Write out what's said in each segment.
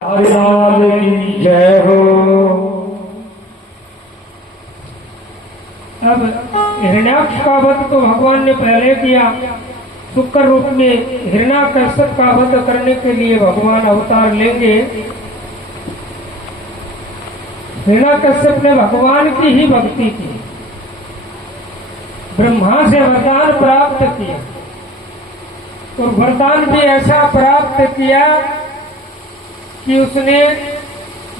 हरिलाल की जय हो। अब हिरण्याक्ष का वध तो भगवान ने पहले किया। शुक्र रूप में हिरण्याकश्यप का वध करने के लिए भगवान अवतार लेंगे। हिरण्याकश्यप ने भगवान की ही भक्ति की, ब्रह्मा से वरदान प्राप्त किया और वरदान भी ऐसा प्राप्त किया कि उसने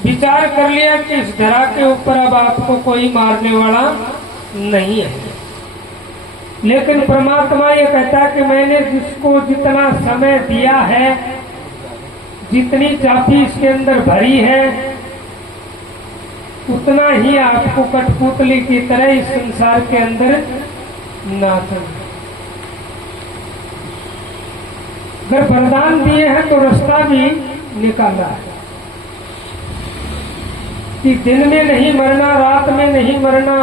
विचार कर लिया कि इस धरा के ऊपर अब आपको कोई मारने वाला नहीं है। लेकिन परमात्मा ये कहता है कि मैंने जिसको जितना समय दिया है, जितनी चाबी इसके अंदर भरी है, उतना ही आपको कठपुतली की तरह इस संसार के अंदर नाचना। अगर वरदान दिए हैं तो रास्ता भी निकाला है कि दिन में नहीं मरना, रात में नहीं मरना,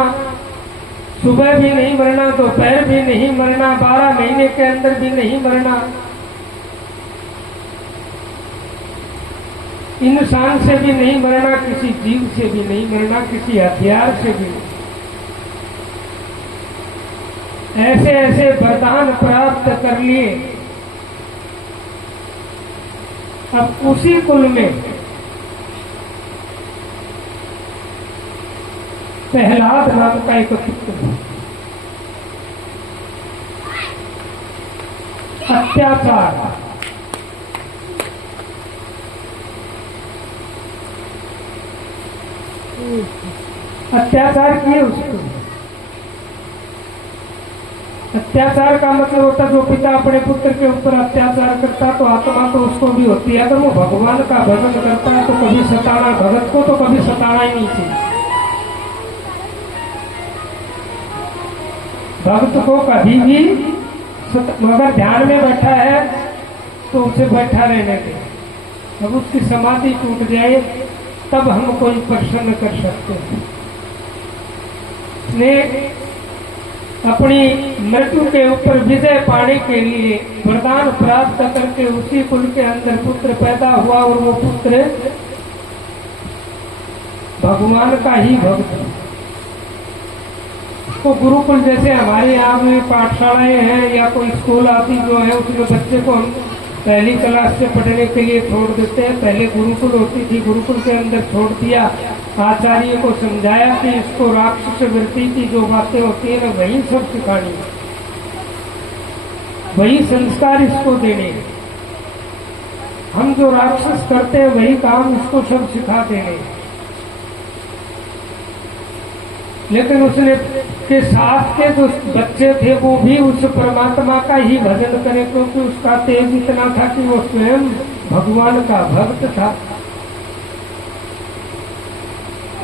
सुबह भी नहीं मरना, दोपहर भी नहीं मरना, 12 महीने के अंदर भी नहीं मरना, इंसान से भी नहीं मरना, किसी जीव से भी नहीं मरना, किसी हथियार से भी नहीं। ऐसे ऐसे वरदान प्राप्त कर लिए। अब उसी कुल में प्रहलाद नाम का एक पुत्र, अत्याचार किए उसको। अत्याचार का मतलब होता जो पिता अपने पुत्र के ऊपर अत्याचार करता तो आत्मा तो उसको भी होती है। अगर वो भगवान का भजन करता है तो कभी सताना, भगत को तो कभी सताना ही नहीं चाहिए। भक्त को कभी भी मगर ध्यान में बैठा है तो उसे बैठा रहने दे। जब उसकी समाधि टूट जाए तब हम कोई प्रसन्न कर सकते हैं। अपनी मृत्यु के ऊपर विजय पाने के लिए वरदान प्राप्त करके उसी कुल के अंदर पुत्र पैदा हुआ और वो पुत्र भगवान का ही भक्त। तो गुरुकुल जैसे हमारे यहाँ में पाठशालाएं हैं या कोई स्कूल आदि जो है उसमें बच्चे को हम पहली क्लास से पढ़ने के लिए छोड़ देते हैं। पहले गुरुकुल होती थी, गुरुकुल के अंदर छोड़ दिया, आचार्य को समझाया कि इसको राक्षस वृत्ति की जो बातें होती है ना वही सब सिखानी है, वही संस्कार इसको देने। हम जो राक्षस करते हैं वही काम इसको सब सिखा देने। लेकिन उसने के साथ के जो बच्चे थे वो भी उस परमात्मा का ही भजन करें, क्योंकि उसका तेज इतना था कि वो स्वयं भगवान का भक्त था।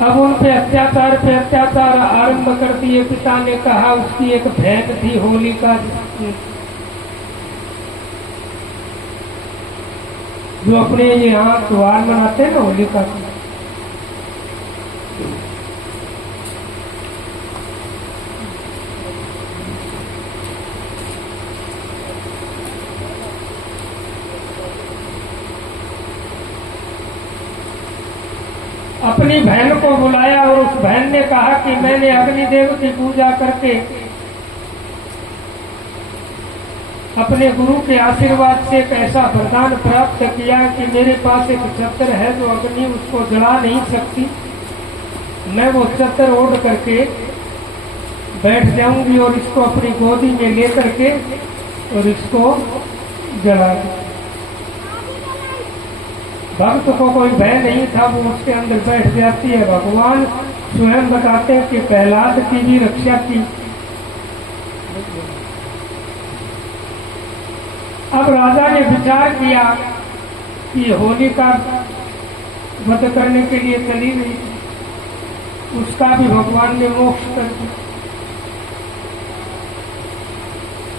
अब उन पे अत्याचार आरंभ कर दिए। पिता ने कहा, उसकी एक बहन थी होलिका, जो अपने यहाँ त्योहार मनाते हैं ना होलिका का, अपनी बहन को बुलाया और उस बहन ने कहा कि मैंने अग्निदेव की पूजा करके अपने गुरु के आशीर्वाद से एक ऐसा वरदान प्राप्त किया कि मेरे पास एक चद्दर है जो अग्नि उसको जला नहीं सकती। मैं वो चद्दर ओढ़ करके बैठ जाऊंगी और इसको अपनी गोदी में ले करके और इसको जला दूं। भक्त को कोई भय नहीं था, वो उसके अंदर बैठ जाती है। भगवान स्वयं बताते हैं कि प्रहलाद की भी रक्षा की। अब राजा ने विचार किया कि होलिका वध करने के लिए चली गई, उसका भी भगवान ने मोक्ष कर दिया।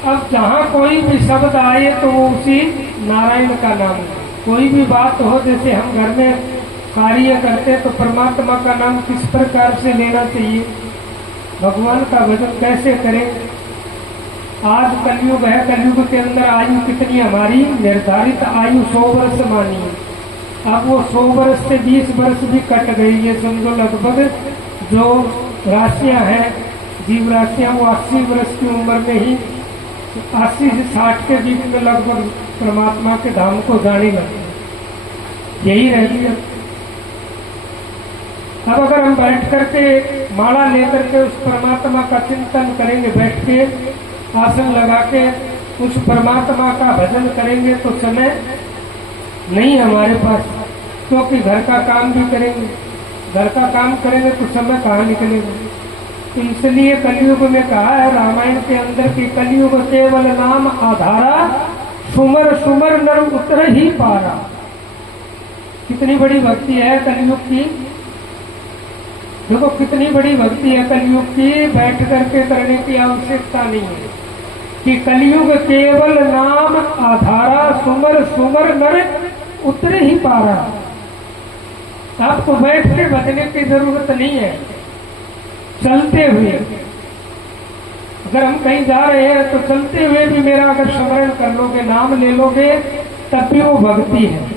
अब जहां कोई भी शब्द आए तो वो उसी नारायण का नाम है। कोई भी बात हो, जैसे हम घर में कार्य करते तो परमात्मा का नाम किस प्रकार से लेना चाहिए, भगवान का भजन कैसे करें। आज कलयुग है, कलयुग के अंदर आयु कितनी हमारी निर्धारित आयु 100 वर्ष मानी है। अब वो 100 वर्ष से 20 वर्ष भी कट गई, ये समझो लगभग जो राशियां हैं, जीव राशियां, वो 80 वर्ष की उम्र में ही 80 से 60 के बीच में लगभग परमात्मा के धाम को जाने लगे। यही रह गया। अब अगर हम बैठ करके माला लेकर के उस परमात्मा का चिंतन करेंगे, बैठ के आसन लगा के उस परमात्मा का भजन करेंगे तो समय नहीं हमारे पास, क्योंकि घर का काम भी करेंगे, घर का काम करेंगे तो समय कहाँ निकलेगा। तो इसलिए कलयुग में कहा है रामायण के अंदर की कलयुग केवल नाम आधारा, सुमर सुमर नर उतर ही पारा। कितनी बड़ी भक्ति है कलयुग की, देखो कितनी बड़ी भक्ति है कलयुग की, बैठ करके करने की आवश्यकता नहीं है कि कलयुग केवल नाम आधारा, सुमर सुमर नर उतर ही पारा। आपको बैठ के भजने की जरूरत नहीं है, चलते हुए, अगर हम कहीं जा रहे हैं तो चलते हुए भी मेरा अगर स्मरण कर लोगे, नाम ले लोगे, तब भी वो भक्ति है।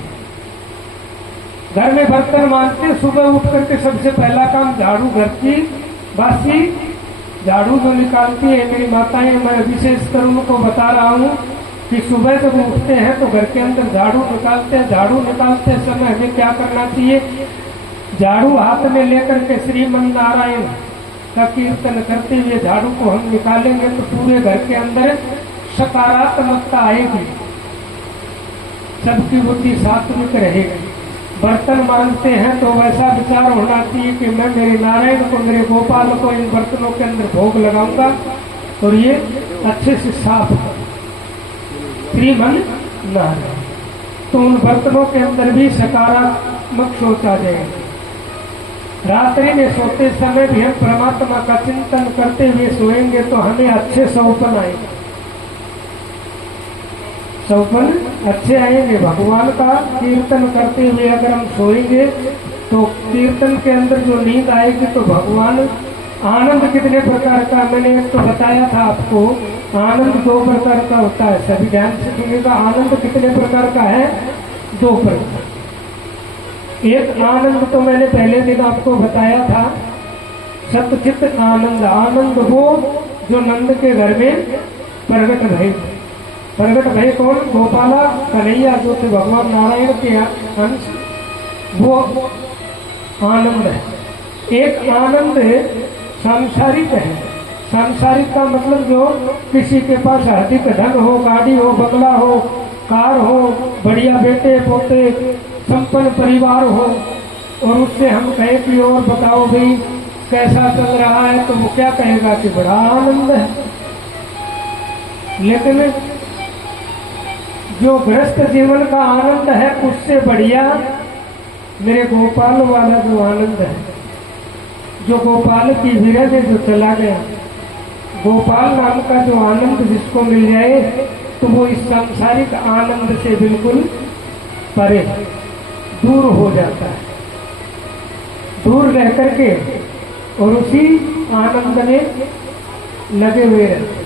घर में बर्तन मांजते सुबह उठ करके सबसे पहला काम झाड़ू, घर की बासी झाड़ू जो निकालती है मेरी माताएं, मैं विशेषकर उनको बता रहा हूँ कि सुबह जब उठते हैं तो घर के अंदर झाड़ू निकालते हैं। झाड़ू निकालते समय हमें क्या करना चाहिए, झाड़ू हाथ में लेकर के श्रीमन नारायण का कीर्तन करते हुए झाड़ू को हम निकालेंगे तो पूरे घर के अंदर सकारात्मकता आएगी, सबकी बुद्धि सात्विक रहेगी। बर्तन मांजते हैं तो वैसा विचार होना चाहिए कि मैं मेरे नारायण को, मेरे गोपाल को इन बर्तनों के अंदर भोग लगाऊंगा और ये अच्छे से साफ कर श्रीमन नारायण। तो उन बर्तनों के अंदर भी सकारात्मक सोच आ जाएगी। रात्रि में सोते समय भी हम परमात्मा का चिंतन करते हुए सोएंगे तो हमें अच्छे सौपन आएंगे, सौपन अच्छे आएंगे। भगवान का कीर्तन करते हुए अगर हम सोएंगे तो कीर्तन के अंदर जो नींद आएगी तो भगवान, आनंद कितने प्रकार का, मैंने तो बताया था आपको, आनंद 2 प्रकार का होता है, सभी ध्यान से सुनिएगा। आनंद कितने प्रकार का है, 2 प्रकार। एक आनंद तो मैंने पहले दिन आपको बताया था, सतचित आनंद। आनंद वो जो नंद के घर में प्रगट भई, प्रगट भई कौन, गोपाला कन्हैया जो थे भगवान नारायण के अंश, वो आनंद है। एक आनंद सांसारिक है, सांसारिक का मतलब जो किसी के पास अधिक धन हो, गाड़ी हो, बंगला हो, कार हो, बढ़िया बेटे पोते, संपन्न परिवार हो, और उससे हम कहें कि और बताओ भाई कैसा चल रहा है, तो वो क्या कहेगा कि बड़ा आनंद है। लेकिन जो गृहस्थ जीवन का आनंद है उससे बढ़िया मेरे गोपाल वाला जो आनंद है, जो गोपाल की विरह में जो चला गया, गोपाल नाम का जो आनंद जिसको मिल जाए तो वो इस सांसारिक आनंद से बिल्कुल परे, दूर हो जाता है, दूर रह करके और उसी आनंद में लगे हुए रहते हैं।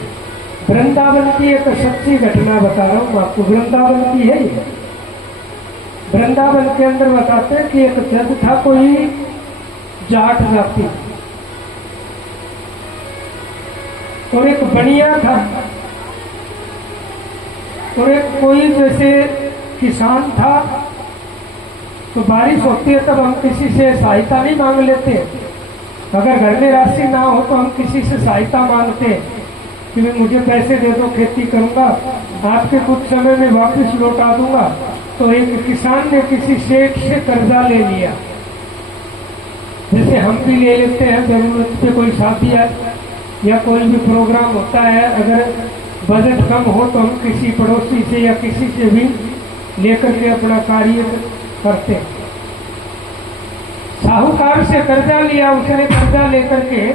वृंदावन की एक सच्ची घटना बता रहा हूँ आपको, वृंदावन की है ये। वृंदावन के अंदर बताते हैं कि एक जज था, कोई जाट जाति, और एक बनिया था, और एक कोई जैसे किसान था। तो बारिश होती है तब हम किसी से सहायता नहीं मांग लेते, अगर घर में राशि ना हो तो हम किसी से सहायता मांगते हैं कि मुझे पैसे दे दो, खेती करूंगा, आपके कुछ समय में वापस लौटा दूंगा। तो एक किसान ने किसी सेठ से कर्जा ले लिया, जैसे हम भी ले लेते हैं जरूरत पे, कोई शादी है या कोई भी प्रोग्राम होता है, अगर बजट कम हो तो हम किसी पड़ोसी से या किसी से भी लेकर के अपना कार्य करते हैं। साहूकार से कर्जा लिया, उसने कर्जा लेकर के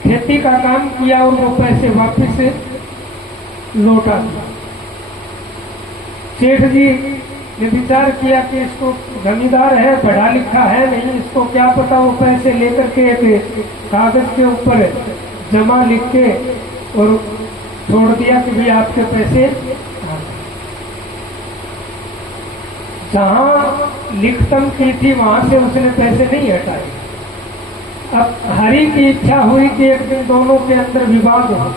खेती का काम किया और वो पैसे वापस से लौटा दिया। सेठ जी ने विचार किया कि इसको जमींदार है, पढ़ा लिखा है नहीं, इसको क्या पता, वो पैसे लेकर के एक कागज के ऊपर जमा लिख के और छोड़ दिया कि भी आपके पैसे। जहां लिखतम की थी वहां से उसने पैसे नहीं हटाए। अब हरि की इच्छा हुई कि एक दिन दोनों के अंदर विवाद हो।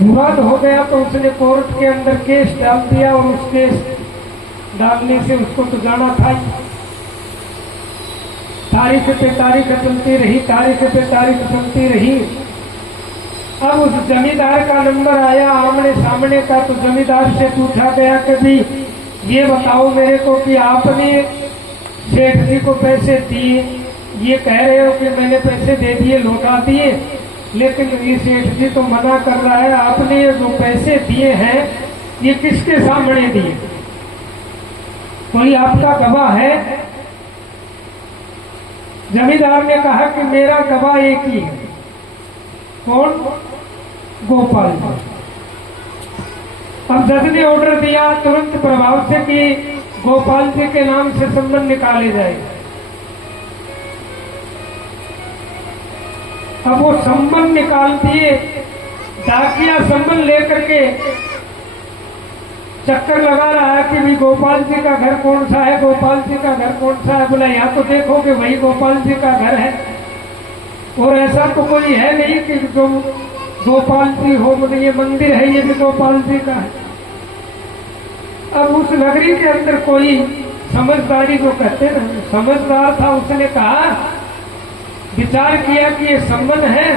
विवाद हो गया तो उसने कोर्ट के अंदर केस डाल दिया, और उस केस डालने से उसको तो जाना था ही। तारीख पे तारीख चलती रही, तारीख पे तारीख चलती रही। अब उस जमींदार का नंबर आया आमने सामने का, तो जमींदार से पूछा गया कि भाई ये बताओ मेरे को कि आपने सेठ जी को पैसे दिए, ये कह रहे हो कि मैंने पैसे दे दिए, लौटा दिए, लेकिन ये सेठ जी तो मना कर रहा है। आपने ये जो पैसे दिए हैं ये किसके सामने दिए? कोई आपका गवाह है? जमींदार ने कहा कि मेरा गवाह एक ही है। कौन? गोपाल जी। अब जज ने ऑर्डर दिया तुरंत प्रभाव से कि गोपाल जी के नाम से संबंध निकाले जाए। अब वो संबंध निकाल दिए, डाकिया संबंध लेकर के चक्कर लगा रहा है कि भाई गोपाल जी का घर कौन सा है, गोपाल जी का घर कौन सा है। बोला यहाँ तो देखो कि वही गोपाल जी का घर है, और ऐसा तो कोई है नहीं कि जो गोपाल जी हो, मतलब ये मंदिर है ये भी गोपाल जी का है। अब उस नगरी के अंदर कोई समझदारी जो कहते ना, समझदार था, उसने कहा, विचार किया कि ये संबंध है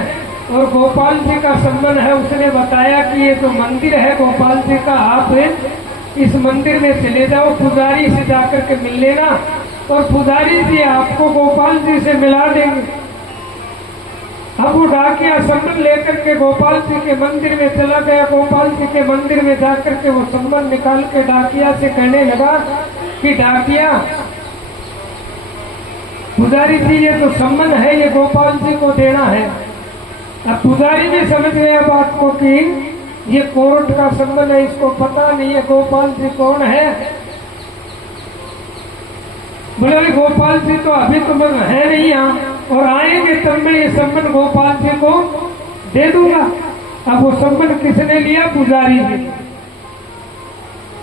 और गोपाल जी का संबंध है। उसने बताया कि ये जो मंदिर है गोपाल जी का, आप इस मंदिर में चले जाओ, पुजारी से जाकर के मिल लेना, और पुजारी जी आपको गोपाल जी से मिला देंगे। अब वो डाकिया संबंध लेकर के गोपाल जी के मंदिर में चला गया। गोपाल जी के मंदिर में जाकर के वो संबंध निकाल के डाकिया से कहने लगा कि डाकिया, पुजारी जी ये जो संबंध है ये गोपाल जी को देना है। अब पुजारी भी समझ गया बात को कि ये कोर्ट का संबंध है, इसको पता नहीं है गोपाल जी कौन है। बोले गोपाल जी तो अभी तो है नहीं यहाँ, और आएंगे तब मैं ये संबंध गोपाल जी को दे दूंगा। अब वो संबंध किसने लिया? पुजारी जी।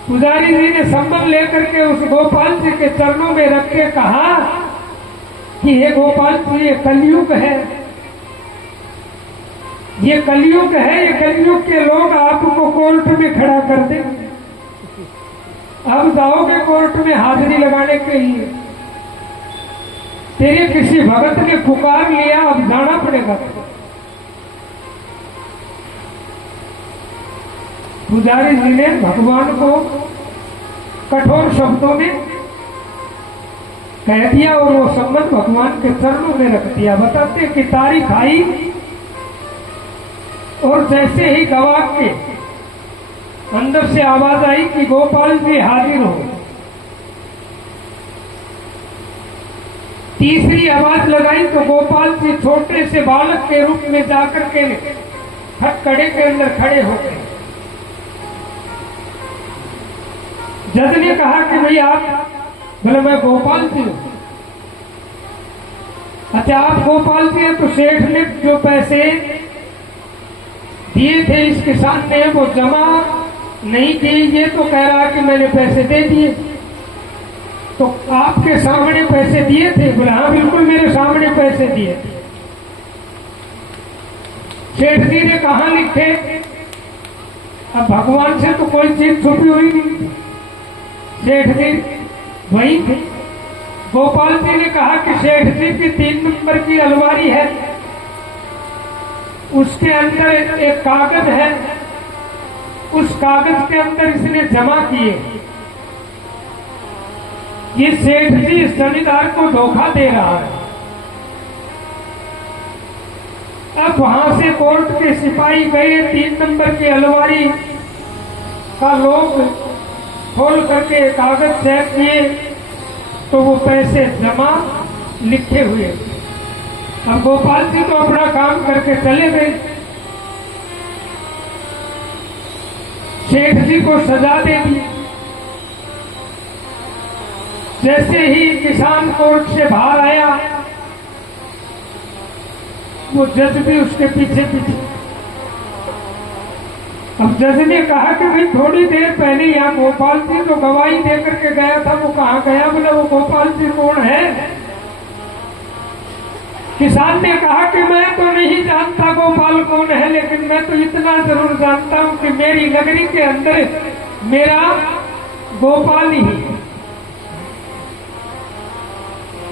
पुजारी जी ने संबंध लेकर के उस गोपाल जी के चरणों में रख के कहा कि हे गोपाल जी, ये कलयुग है, ये कलयुग है, ये कलयुग के लोग आपको कोर्ट में खड़ा कर देंगे। अब जाओगे कोर्ट में हाजिरी लगाने के लिए, तेरे किसी भगत ने पुकार लिया, अब जाना पड़ेगा। पुजारी जी ने भगवान को कठोर शब्दों में कह दिया, और वो संबंध भगवान के चरणों में रख दिया। बताते कि तारीख आई, और जैसे ही गवाह के अंदर से आवाज आई कि गोपाल जी हाजिर हो, तीसरी आवाज लगाई तो गोपाल जी छोटे से बालक के रूप में जाकर के हथकड़े के अंदर खड़े हो गए। जज ने कहा कि भाई आप? बोले मैं गोपाल जी हूं। अच्छा, आप गोपाल जी हैं तो सेठ ने जो पैसे दिए थे इस किसान ने वो जमा नहीं किए, ये तो कह रहा है कि मैंने पैसे दे दिए। तो आपके सामने पैसे दिए थे? बोला हाँ बिल्कुल मेरे सामने पैसे दिए थे। सेठ जी ने कहा लिखे? अब भगवान से तो कोई चीज छुपी हुई नहीं, सेठ जी वही थे। गोपाल जी ने कहा कि सेठ जी की 3 नंबर की अलमारी है, उसके अंदर एक कागज है, उस कागज के अंदर इसने जमा किए। ये सेठ जी इस जमींदार को धोखा दे रहा है। अब वहां से कोर्ट के सिपाही गए, 3 नंबर की अलमारी का लोग खोल करके कागज चेक किए तो वो पैसे जमा लिखे हुए। अब गोपाल जी तो अपना काम करके चले गए। सेठ जी को सजा दे दी। जैसे ही किसान कोर्ट से बाहर आया, वो जज भी उसके पीछे पीछे। अब जज ने कहा कि भाई थोड़ी देर पहले यहाँ गोपाल जी जो गवाही दे करके गया था वो कहाँ गया? बोले वो गोपाल जी कौन है? किसान ने कहा कि मैं तो नहीं जानता गोपाल कौन है, लेकिन मैं तो इतना जरूर जानता हूँ कि मेरी नगरी के अंदर मेरा गोपाल ही है।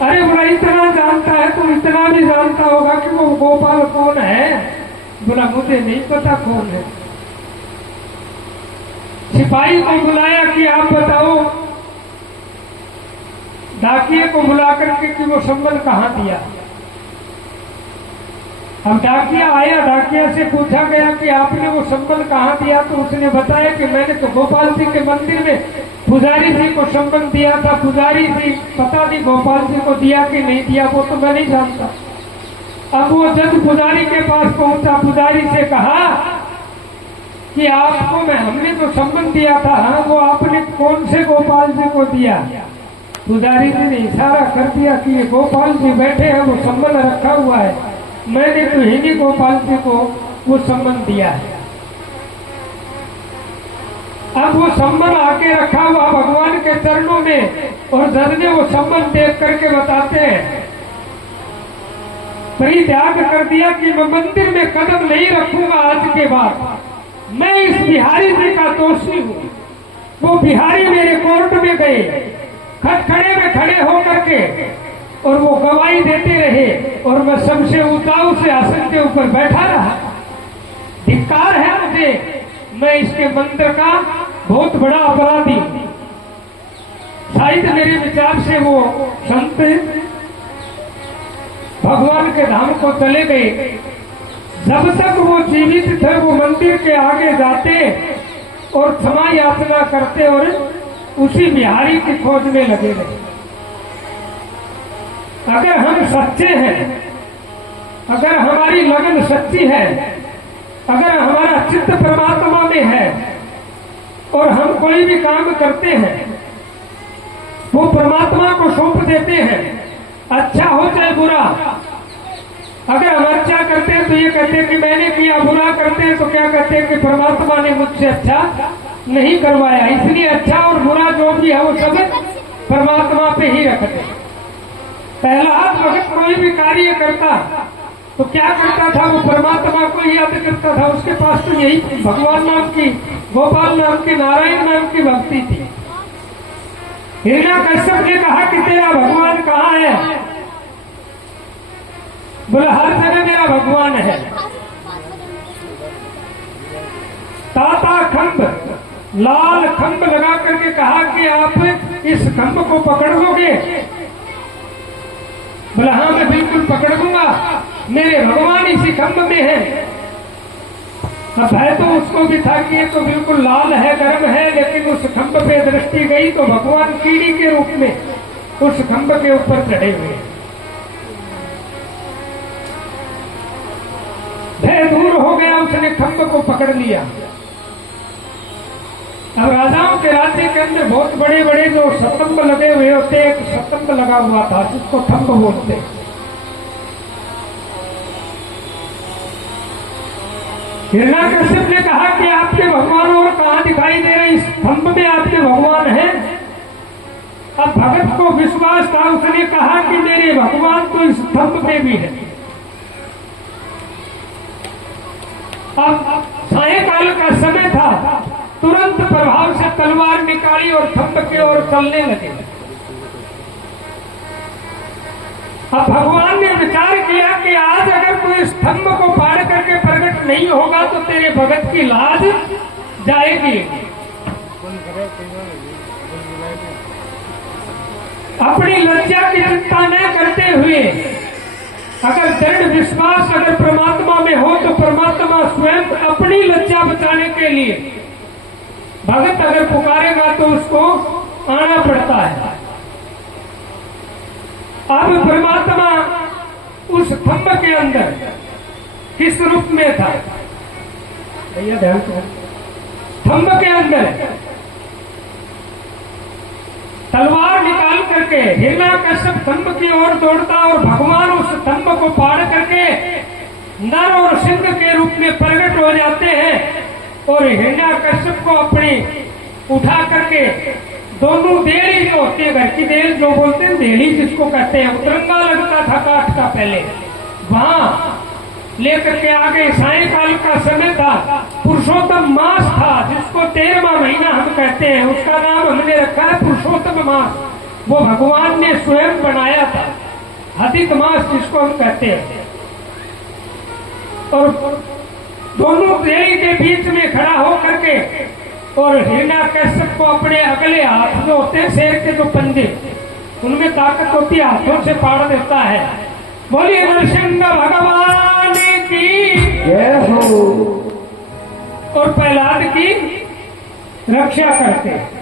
अरे बोला इतना जानता है तो इतना भी जानता होगा कि वो गोपाल कौन है? बोला मुझे नहीं पता कौन है। सिपाही को बुलाया कि आप बताओ, डाकिये को बुला करके कि वो संबल कहाँ दिया। अब डाकिया आया, डाकिया से पूछा गया कि आपने वो संबल कहाँ दिया? तो उसने बताया कि मैंने तो गोपाल जी के मंदिर में पुजारी जी को संबल दिया था। पुजारी जी पता नहीं गोपाल जी को दिया कि नहीं दिया, वो तो मैं नहीं जानता। अब वो जज पुजारी के पास पहुंचा, पुजारी से कहा कि आपको हमने जो संबल दिया था वो आपने कौन से गोपाल जी को दिया? पुजारी जी ने इशारा कर दिया कि ये गोपाल जी बैठे हैं, वो संबल रखा हुआ है, मैंने तो हिंदी गोपाल जी को वो संबल दिया है। अब वो संबल आके रखा हुआ भगवान के चरणों में, और जज ने वो संबल देख करके बताते हैं, परित्याग कर दिया कि मैं मंदिर में कदम नहीं रखूंगा आज के बाद। मैं इस बिहारी जी का दोषी हूँ। वो बिहारी मेरे कोर्ट में गए, खटखड़े में खड़े होकर के, और वो गवाही देते रहे, और मैं सबसे ऊंचाऊ से आसन के ऊपर बैठा रहा। धिक्कार है मुझे, मैं इसके मंदिर का बहुत बड़ा अपराधी। शायद मेरे विचार से वो संत भगवान के धाम को चले गए। जब तक वो जीवित थे वो मंदिर के आगे जाते और क्षमा याचना करते और उसी बिहारी की खोज में लगे रहे। अगर हम सच्चे हैं, अगर हमारी लगन सच्ची है, अगर हमारा चित्त परमात्मा में है और हम कोई भी काम करते हैं वो परमात्मा को सौंप देते हैं, अच्छा हो चाहे बुरा। अगर हम अच्छा करते हैं तो ये कहते हैं कि मैंने किया, बुरा करते हैं तो क्या कहते हैं कि परमात्मा ने मुझसे अच्छा नहीं करवाया। इसलिए अच्छा और बुरा जो भी है वो सब परमात्मा पे ही रखते हैं। पहला अगर कोई भी कार्य करता तो क्या करता था? वो परमात्मा को ही याद करता था। उसके पास तो यही भगवान नाम की, गोपाल नाम की, नारायण नाम की भक्ति थी। हिरण्यकश्यप ने कहा कि तेरा भगवान कहाँ है? बोला हर जगह मेरा भगवान है। ताता खंभ, लाल खंभ लगा करके कहा कि आप इस खंभ को पकड़ लोगे? बोला हाँ मैं बिल्कुल पकड़ लूंगा, मेरे भगवान इसी खंभ में है। अब है तो उसको भी था कि ये तो बिल्कुल लाल है, गर्म है, लेकिन उस खंभ पे दृष्टि गई तो भगवान कीड़ी के रूप में उस खंभ के ऊपर चढ़े हुए। भय दूर हो गया, उसने खंभ को पकड़ लिया। अब राजाओं के राज्य के अंदर बहुत बड़े बड़े जो स्तंभ लगे हुए होते, एक स्तंभ लगा हुआ था जिसको थंभ बोलते। हिरण्यकश्यप ने कहा कि आपके भगवान और कहाँ दिखाई दे रहे? इस स्तंभ में आपके भगवान हैं। अब भगत को विश्वास था, उसने कहा कि मेरे भगवान तो इस स्तंभ में भी है। अब सायंकाल का समय था, तुरंत प्रभाव से तलवार निकाली और थंभ की ओर चलने लगे। अब भगवान ने विचार किया कि आज अगर कोई स्तंभ को पार करके प्रकट नहीं होगा तो तेरे भगत की लाज जाएगी। अपनी लज्जा की चिंता न करते हुए, अगर दृढ़ विश्वास अगर परमात्मा में हो तो परमात्मा स्वयं अपनी लज्जा बचाने के लिए भगत अगर पुकारेगा तो उसको आना पड़ता है। अब परमात्मा उस थंब के अंदर किस रूप में था? भैया ध्यान से, थंब के अंदर तलवार निकाल करके हिरण्यकश्यप थंब की ओर दौड़ता और भगवान उस थंब को पार करके नर और सिंह के रूप में प्रकट हो जाते हैं और हिरण्याकश्यप को अपने उठा करके दोनों देड़ी जो होती है, घर की देड़ जो बोलते हैं, देड़ी जिसको कहते हैं, उतरंगा लगता था काठ का पहले, वहां लेकर के आगे सायंकाल का समय था। पुरुषोत्तम मास था जिसको 13वां महीना हम कहते हैं, उसका नाम हमने रखा है पुरुषोत्तम मास। वो भगवान ने स्वयं बनाया था, अधिक मास जिसको हम कहते हैं। और दोनों देड़ी के बीच में खड़ा होकर के और हिरण्याकश्यप को अपने अगले हाथ जो होते हैं, शेर के जो पंजे, उनमें ताकत होती है, हाथों से फाड़ देता है। बोलिए नरसिंह भगवान की जय हो। और प्रहलाद की रक्षा करते हैं।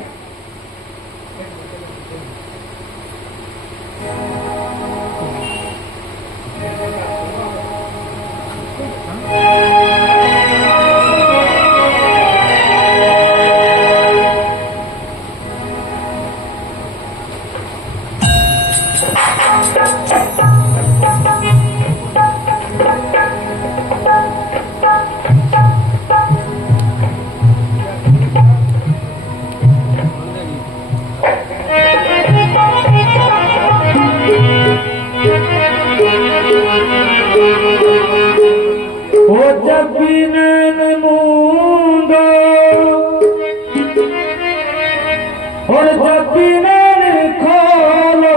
और जब भी नैन खोलो,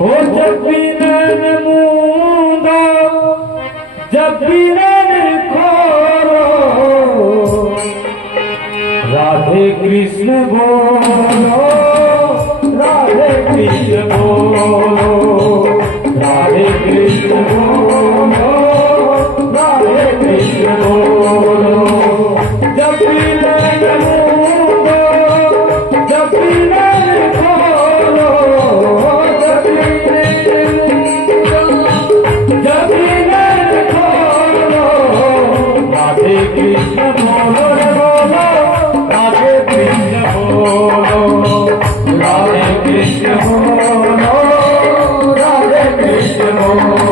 और जब भी नैन मूंदो, जब भी नैन खोलो, राधे कृष्ण बोलो, राधे कृष्ण बोलो, राधे कृष्ण बोलो, राधे कृष्ण बोलो। जब भी नैन मूंदो, जब भी नैन खोलो, जब भी नैन मूंदो, जब भी नैन खोलो, राधे कृष्ण बोलो रे बोलो, राधे कृष्ण बोलो, राधे कृष्ण बोलो, राधे कृष्ण बोलो।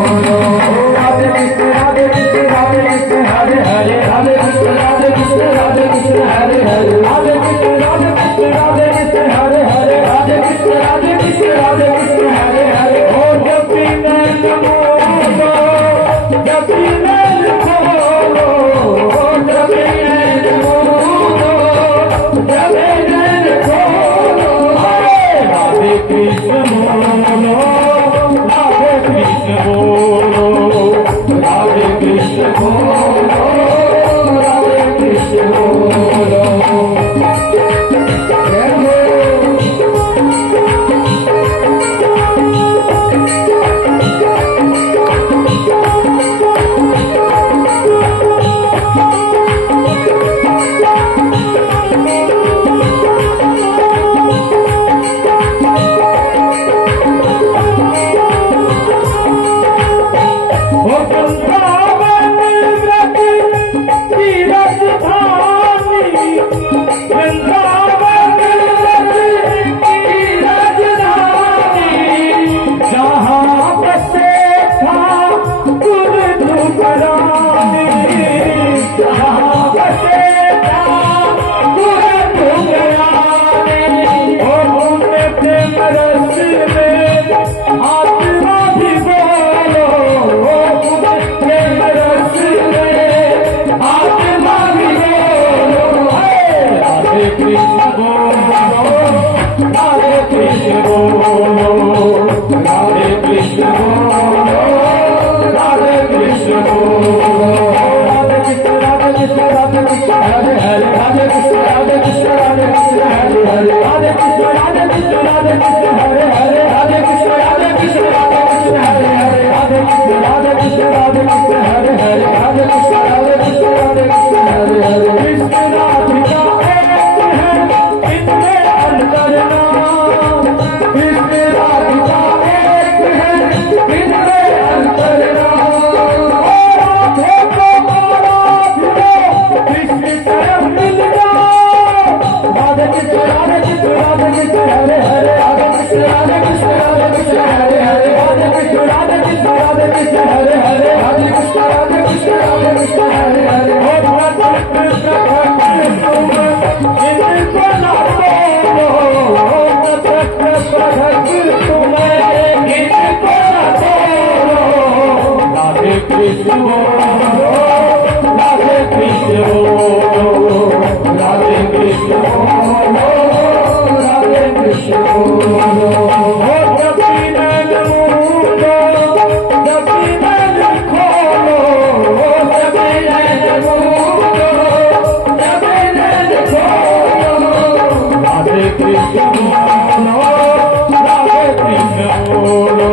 राधे कृष्ण राधे कृष्ण राधे कृष्ण हरे हरे, राधे कृष्ण राधे कृष्ण राधे कृष्ण हरे हरे, राधे कृष्ण राधे कृष्ण राधे कृष्ण हरे हरे, राधे कृष्ण राधे कृष्ण राधे कृष्ण हरे हरे। और जब भी नैन मूंदो, जब भी नैन खोलो, जब भी नैन मूंदो, जब भी नैन खोलो, राधे कृष्ण बोलो, राधे कृष्ण बोलो, राधे कृष्ण बोलो, राधे कृष्ण बोलो। हरे हरे कृष्ण हरे हरे इनको ना तोड़ो प्रत्यक्ष प्रकट तुम्हें इनको ना तोड़ो राधे कृष्ण बोलो राधे कृष्ण बोलो राधे कृष्ण बोलो राधे कृष्ण बोलो जपी नैन मूलो जपी नैन खोलो जपी नैन मूलो जपी नैन खोलो राधे कृष्ण बोलो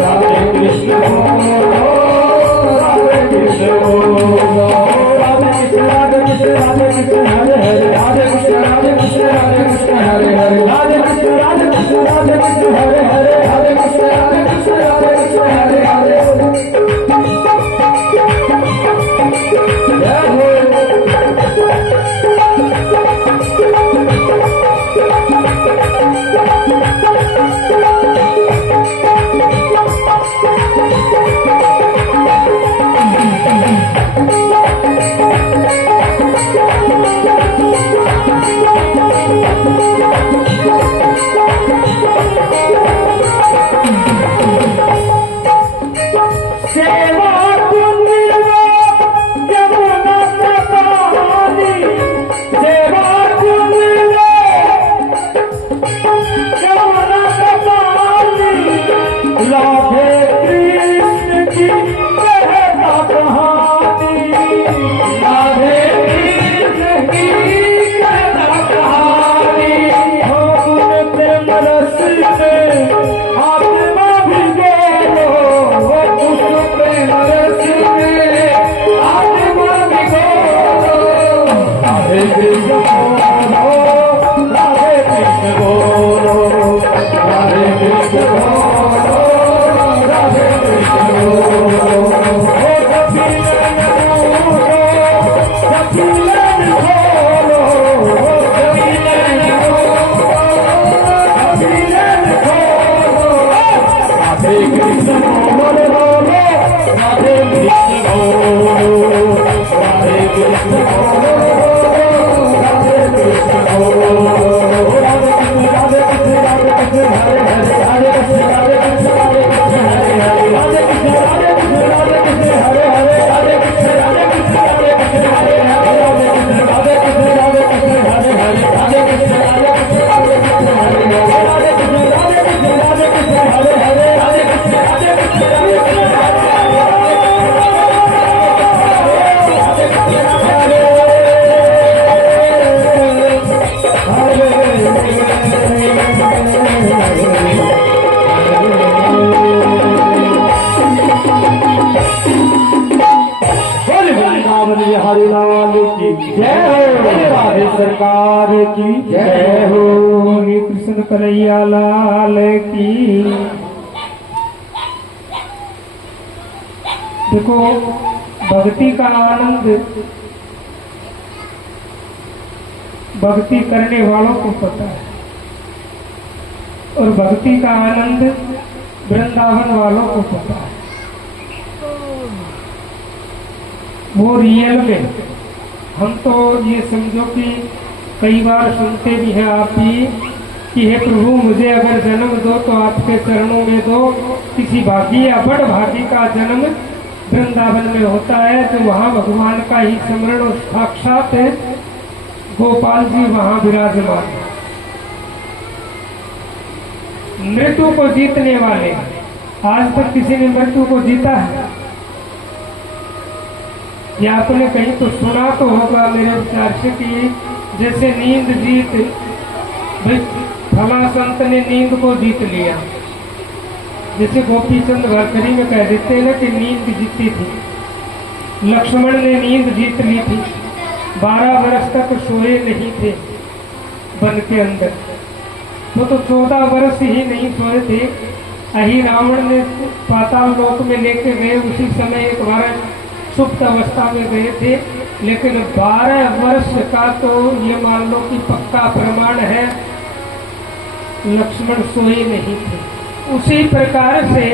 राधे कृष्ण बोलो राधे कृष्ण बोलो राधे कृष्ण बोलो राधे कृष्ण राधे कृष्ण हरे हरे राधे कृष्ण हरे हरे राधे कृष्ण हरे हरे राधे कृष्ण हरे हरे जय हो सेवा कुंडलो यमुना कपाली सेवा कुंडलो यमुना कपाली राधे कृष्ण की कहता कहानी राधे कृष्ण की कहता कहानी हो प्रेम रस में आत्मा भी बोलो प्रेम रस में आत्मा भी बोलो राधे कृष्ण बोलो राधे कृष्ण बोलो राधे कृष्ण बोलो राधे कृष्ण बोलो जपी नैन मूलो जपी नैन खोलो जपी नैन मूलो जपी नैन खोलो राधे कृष्ण बोलो राधे कृष्ण बोलो राधे कृष्ण बोलो राधे कृष्ण बोलो राधे कृष्ण हरे हरे राधे कृष्ण हरे कृष्ण हरे हरे राधे कृष्ण हरे कृष्ण हरे हरे राधे कृष्ण हरे कृष्ण हरे हरे राधे कृष्ण हरे कृष्ण हरे हरे राधे कृष्ण हरे कृष्ण हरे हरे राधे कृष्ण हरे कृष्ण हरे हरे राधे कृष्ण हरे कृष्ण हरे हरि लाल की जय हो राधे सरकार की जय हो श्री कृष्ण कन्हैया लाल की। देखो भक्ति का आनंद भक्ति करने वालों को पता है और भक्ति का आनंद वृंदावन वालों को पता है। वो रियल में हम तो ये समझो कि कई बार सुनते भी हैं आप भी कि हे प्रभु मुझे अगर जन्म दो तो आपके चरणों में दो। किसी भागी या बड़ भागी का जन्म वृंदावन में होता है तो वहाँ भगवान का ही स्मरण और साक्षात गोपाल जी वहाँ विराजमान है। मृत्यु को जीतने वाले आज तक किसी ने मृत्यु को जीता है या आपने कहीं तो सुना तो होगा मेरे विचार से कि जैसे नींद जीत फला संत ने नींद को जीत लिया, जैसे गोपी चंद भरतरी में कह देते हैं ना कि नींद जीती थी। लक्ष्मण ने नींद जीत ली थी, 12 वर्ष तक सोए नहीं थे वन के अंदर, वो तो 14 वर्ष ही नहीं सोए थे। अही रावण ने पाताल लोक में लेके गए, उसी समय एक बार सुप्त अवस्था में गए थे, लेकिन 12 वर्ष का तो ये मान लो कि पक्का प्रमाण है लक्ष्मण सोए नहीं थे। उसी प्रकार से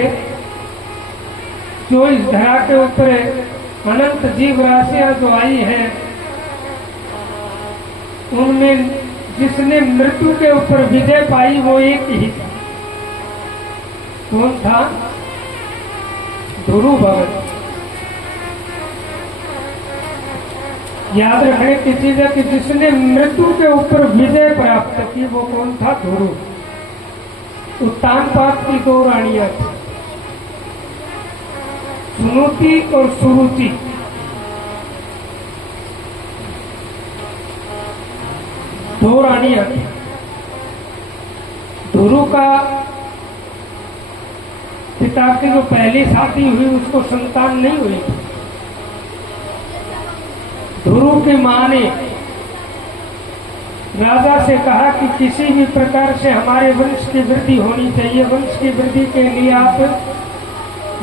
जो इस धरा के ऊपर अनंत जीव राशियां जो आई है, उनमें जिसने मृत्यु के ऊपर विजय पाई वो एक ही था। कौन था? ध्रुव भगत। याद रखने की चीज है कि जिसने मृत्यु के ऊपर विजय प्राप्त की वो कौन था? ध्रुव। उत्तानपाद की दो रानियां थी, सुनुति और सुरुचि। दो रानियां थी। ध्रुव का पिता की जो पहली शादी हुई उसको संतान नहीं हुई। ध्रुव की मां ने राजा से कहा कि किसी भी प्रकार से हमारे वंश की वृद्धि होनी चाहिए। वंश की वृद्धि के लिए आप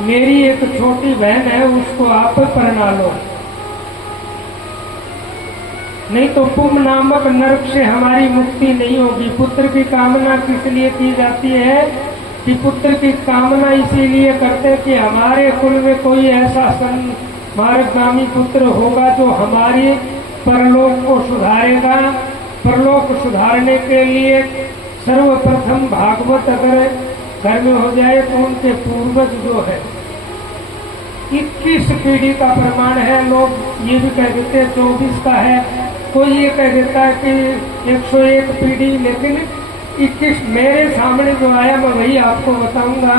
मेरी एक छोटी बहन है उसको आप परणा लो, नहीं तो पुम नामक नरक से हमारी मुक्ति नहीं होगी। पुत्र की कामना किस लिए की जाती है? कि पुत्र की कामना इसीलिए करते कि हमारे कुल में कोई ऐसा मार्गगामी पुत्र होगा जो हमारी परलोक को सुधारेगा। परलोक सुधारने के लिए सर्वप्रथम भागवत अगर घर में हो जाए तो उनके पूर्वज जो है 21 पीढ़ी का प्रमाण है। लोग ये भी कह देते हैं 24 का है, कोई ये कह देता है कि 101 पीढ़ी, लेकिन 21 मेरे सामने जो आया मैं वही आपको बताऊंगा।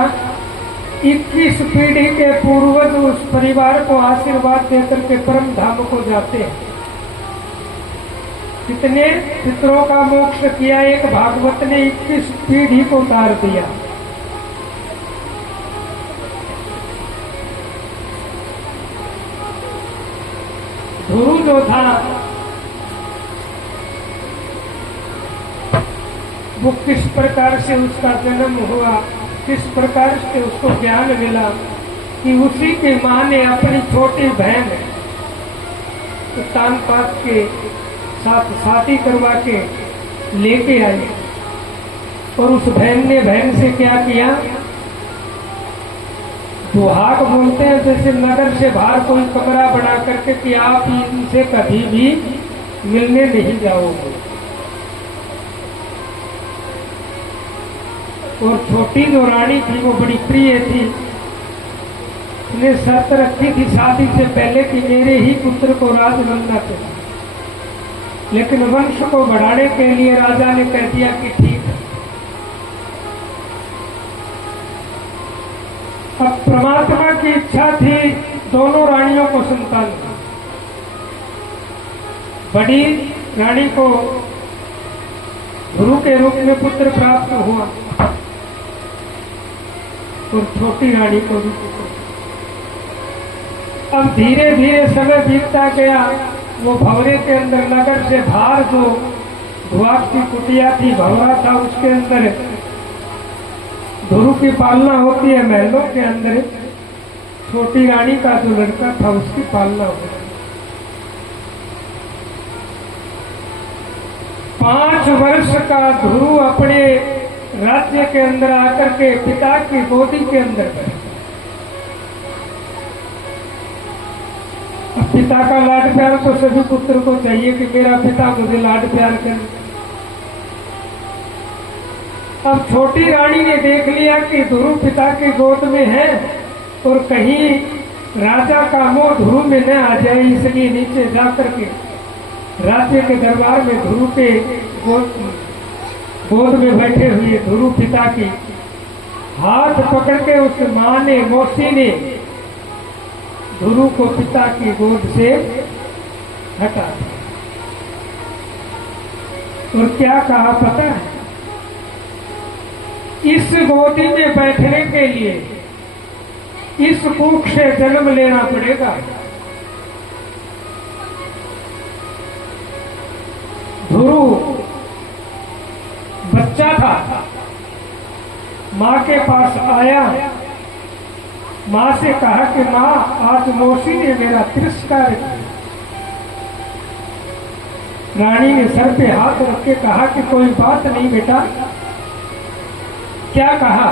21 पीढ़ी के पूर्वज उस परिवार को आशीर्वाद देकर के परम धाम को जाते हैं। कितने पितरों का मोक्ष किया? एक भागवत ने 21 पीढ़ी को उतार दिया। ध्रुव जो था वो किस प्रकार से उसका जन्म हुआ, किस प्रकार से उसको ज्ञान मिला कि उसी की मां ने अपनी छोटी बहन उत्तानपाद के साथ शादी करवा के लेके आई। और उस बहन ने बहन से क्या किया? दुहाक बोलते हैं, जैसे नगर से बाहर कोई कमरा बना करके कि आप इनसे कभी भी मिलने नहीं जाओगे। और छोटी जो रानी थी वो बड़ी प्रिय थी, उसने शर्त रखी थी शादी से पहले कि मेरे ही पुत्र को राज बनना चाहिए। लेकिन वंश को बढ़ाने के लिए राजा ने कह दिया कि ठीक है। अब परमात्मा की इच्छा थी दोनों रानियों को संतान। बड़ी रानी को गुरु के रूप में पुत्र प्राप्त हुआ और छोटी रानी को भी पुत्र। अब धीरे धीरे समय बीतता गया। वो भंवरे के अंदर नगर से बाहर जो धुआक की कुटिया थी, भंवरा था, उसके अंदर ध्रुव की पालना होती है। महलों के अंदर छोटी रानी का जो लड़का था उसकी पालना होती है। 5 वर्ष का ध्रुव अपने राज्य के अंदर आकर के पिता की गोदी के अंदर बैठा। अब पिता का लाड प्यार तो सभी पुत्र को चाहिए कि मेरा पिता मुझे लाड प्यार करे। अब छोटी रानी ने देख लिया कि ध्रुव पिता की गोद में है और कहीं राजा का मोह ध्रुव में न आ जाए, इसलिए नीचे जाकर के राज्य के दरबार में ध्रुव के गोद में बैठे हुए ध्रुव पिता की हाथ पकड़ के उस मां ने, मौसी ने ध्रुव को पिता की गोद से हटा दिया। और क्या कहा पता है? इस गोदी में बैठने के लिए इस कुख से जन्म लेना पड़ेगा। ध्रुव बच्चा था, मां के पास आया, मां से कहा कि मां आज मौसी ने मेरा तिरस्कार किया। रानी ने सर पे हाथ रख के कहा कि कोई बात नहीं बेटा। क्या कहा?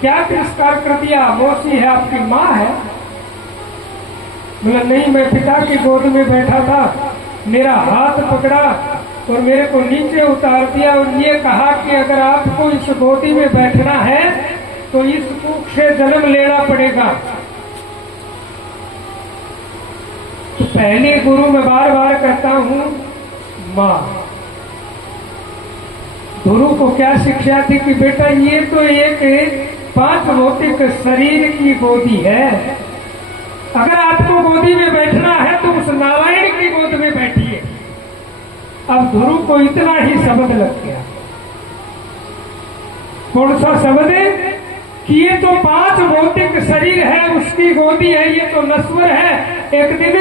क्या तिरस्कार कर दिया? मौसी है, आपकी मां है। बोला नहीं, मैं पिता की गोद में बैठा था, मेरा हाथ पकड़ा और मेरे को नीचे उतार दिया और ये कहा कि अगर आपको इस गोदी में बैठना है तो इस कुख से जन्म लेना पड़ेगा। तो पहले गुरु में बार बार कहता हूं माँ। गुरु को क्या शिक्षा थी कि बेटा ये तो एक 5 भौतिक शरीर की गोदी है, अगर आपको गोदी में बैठना है तो उस नारायण की गोद में बैठिए। अब गुरु को इतना ही शब्द लग गया। कौन सा शब्द है कि ये तो 5 भौतिक शरीर है, उसकी गोदी है, ये तो नश्वर है, एक दिन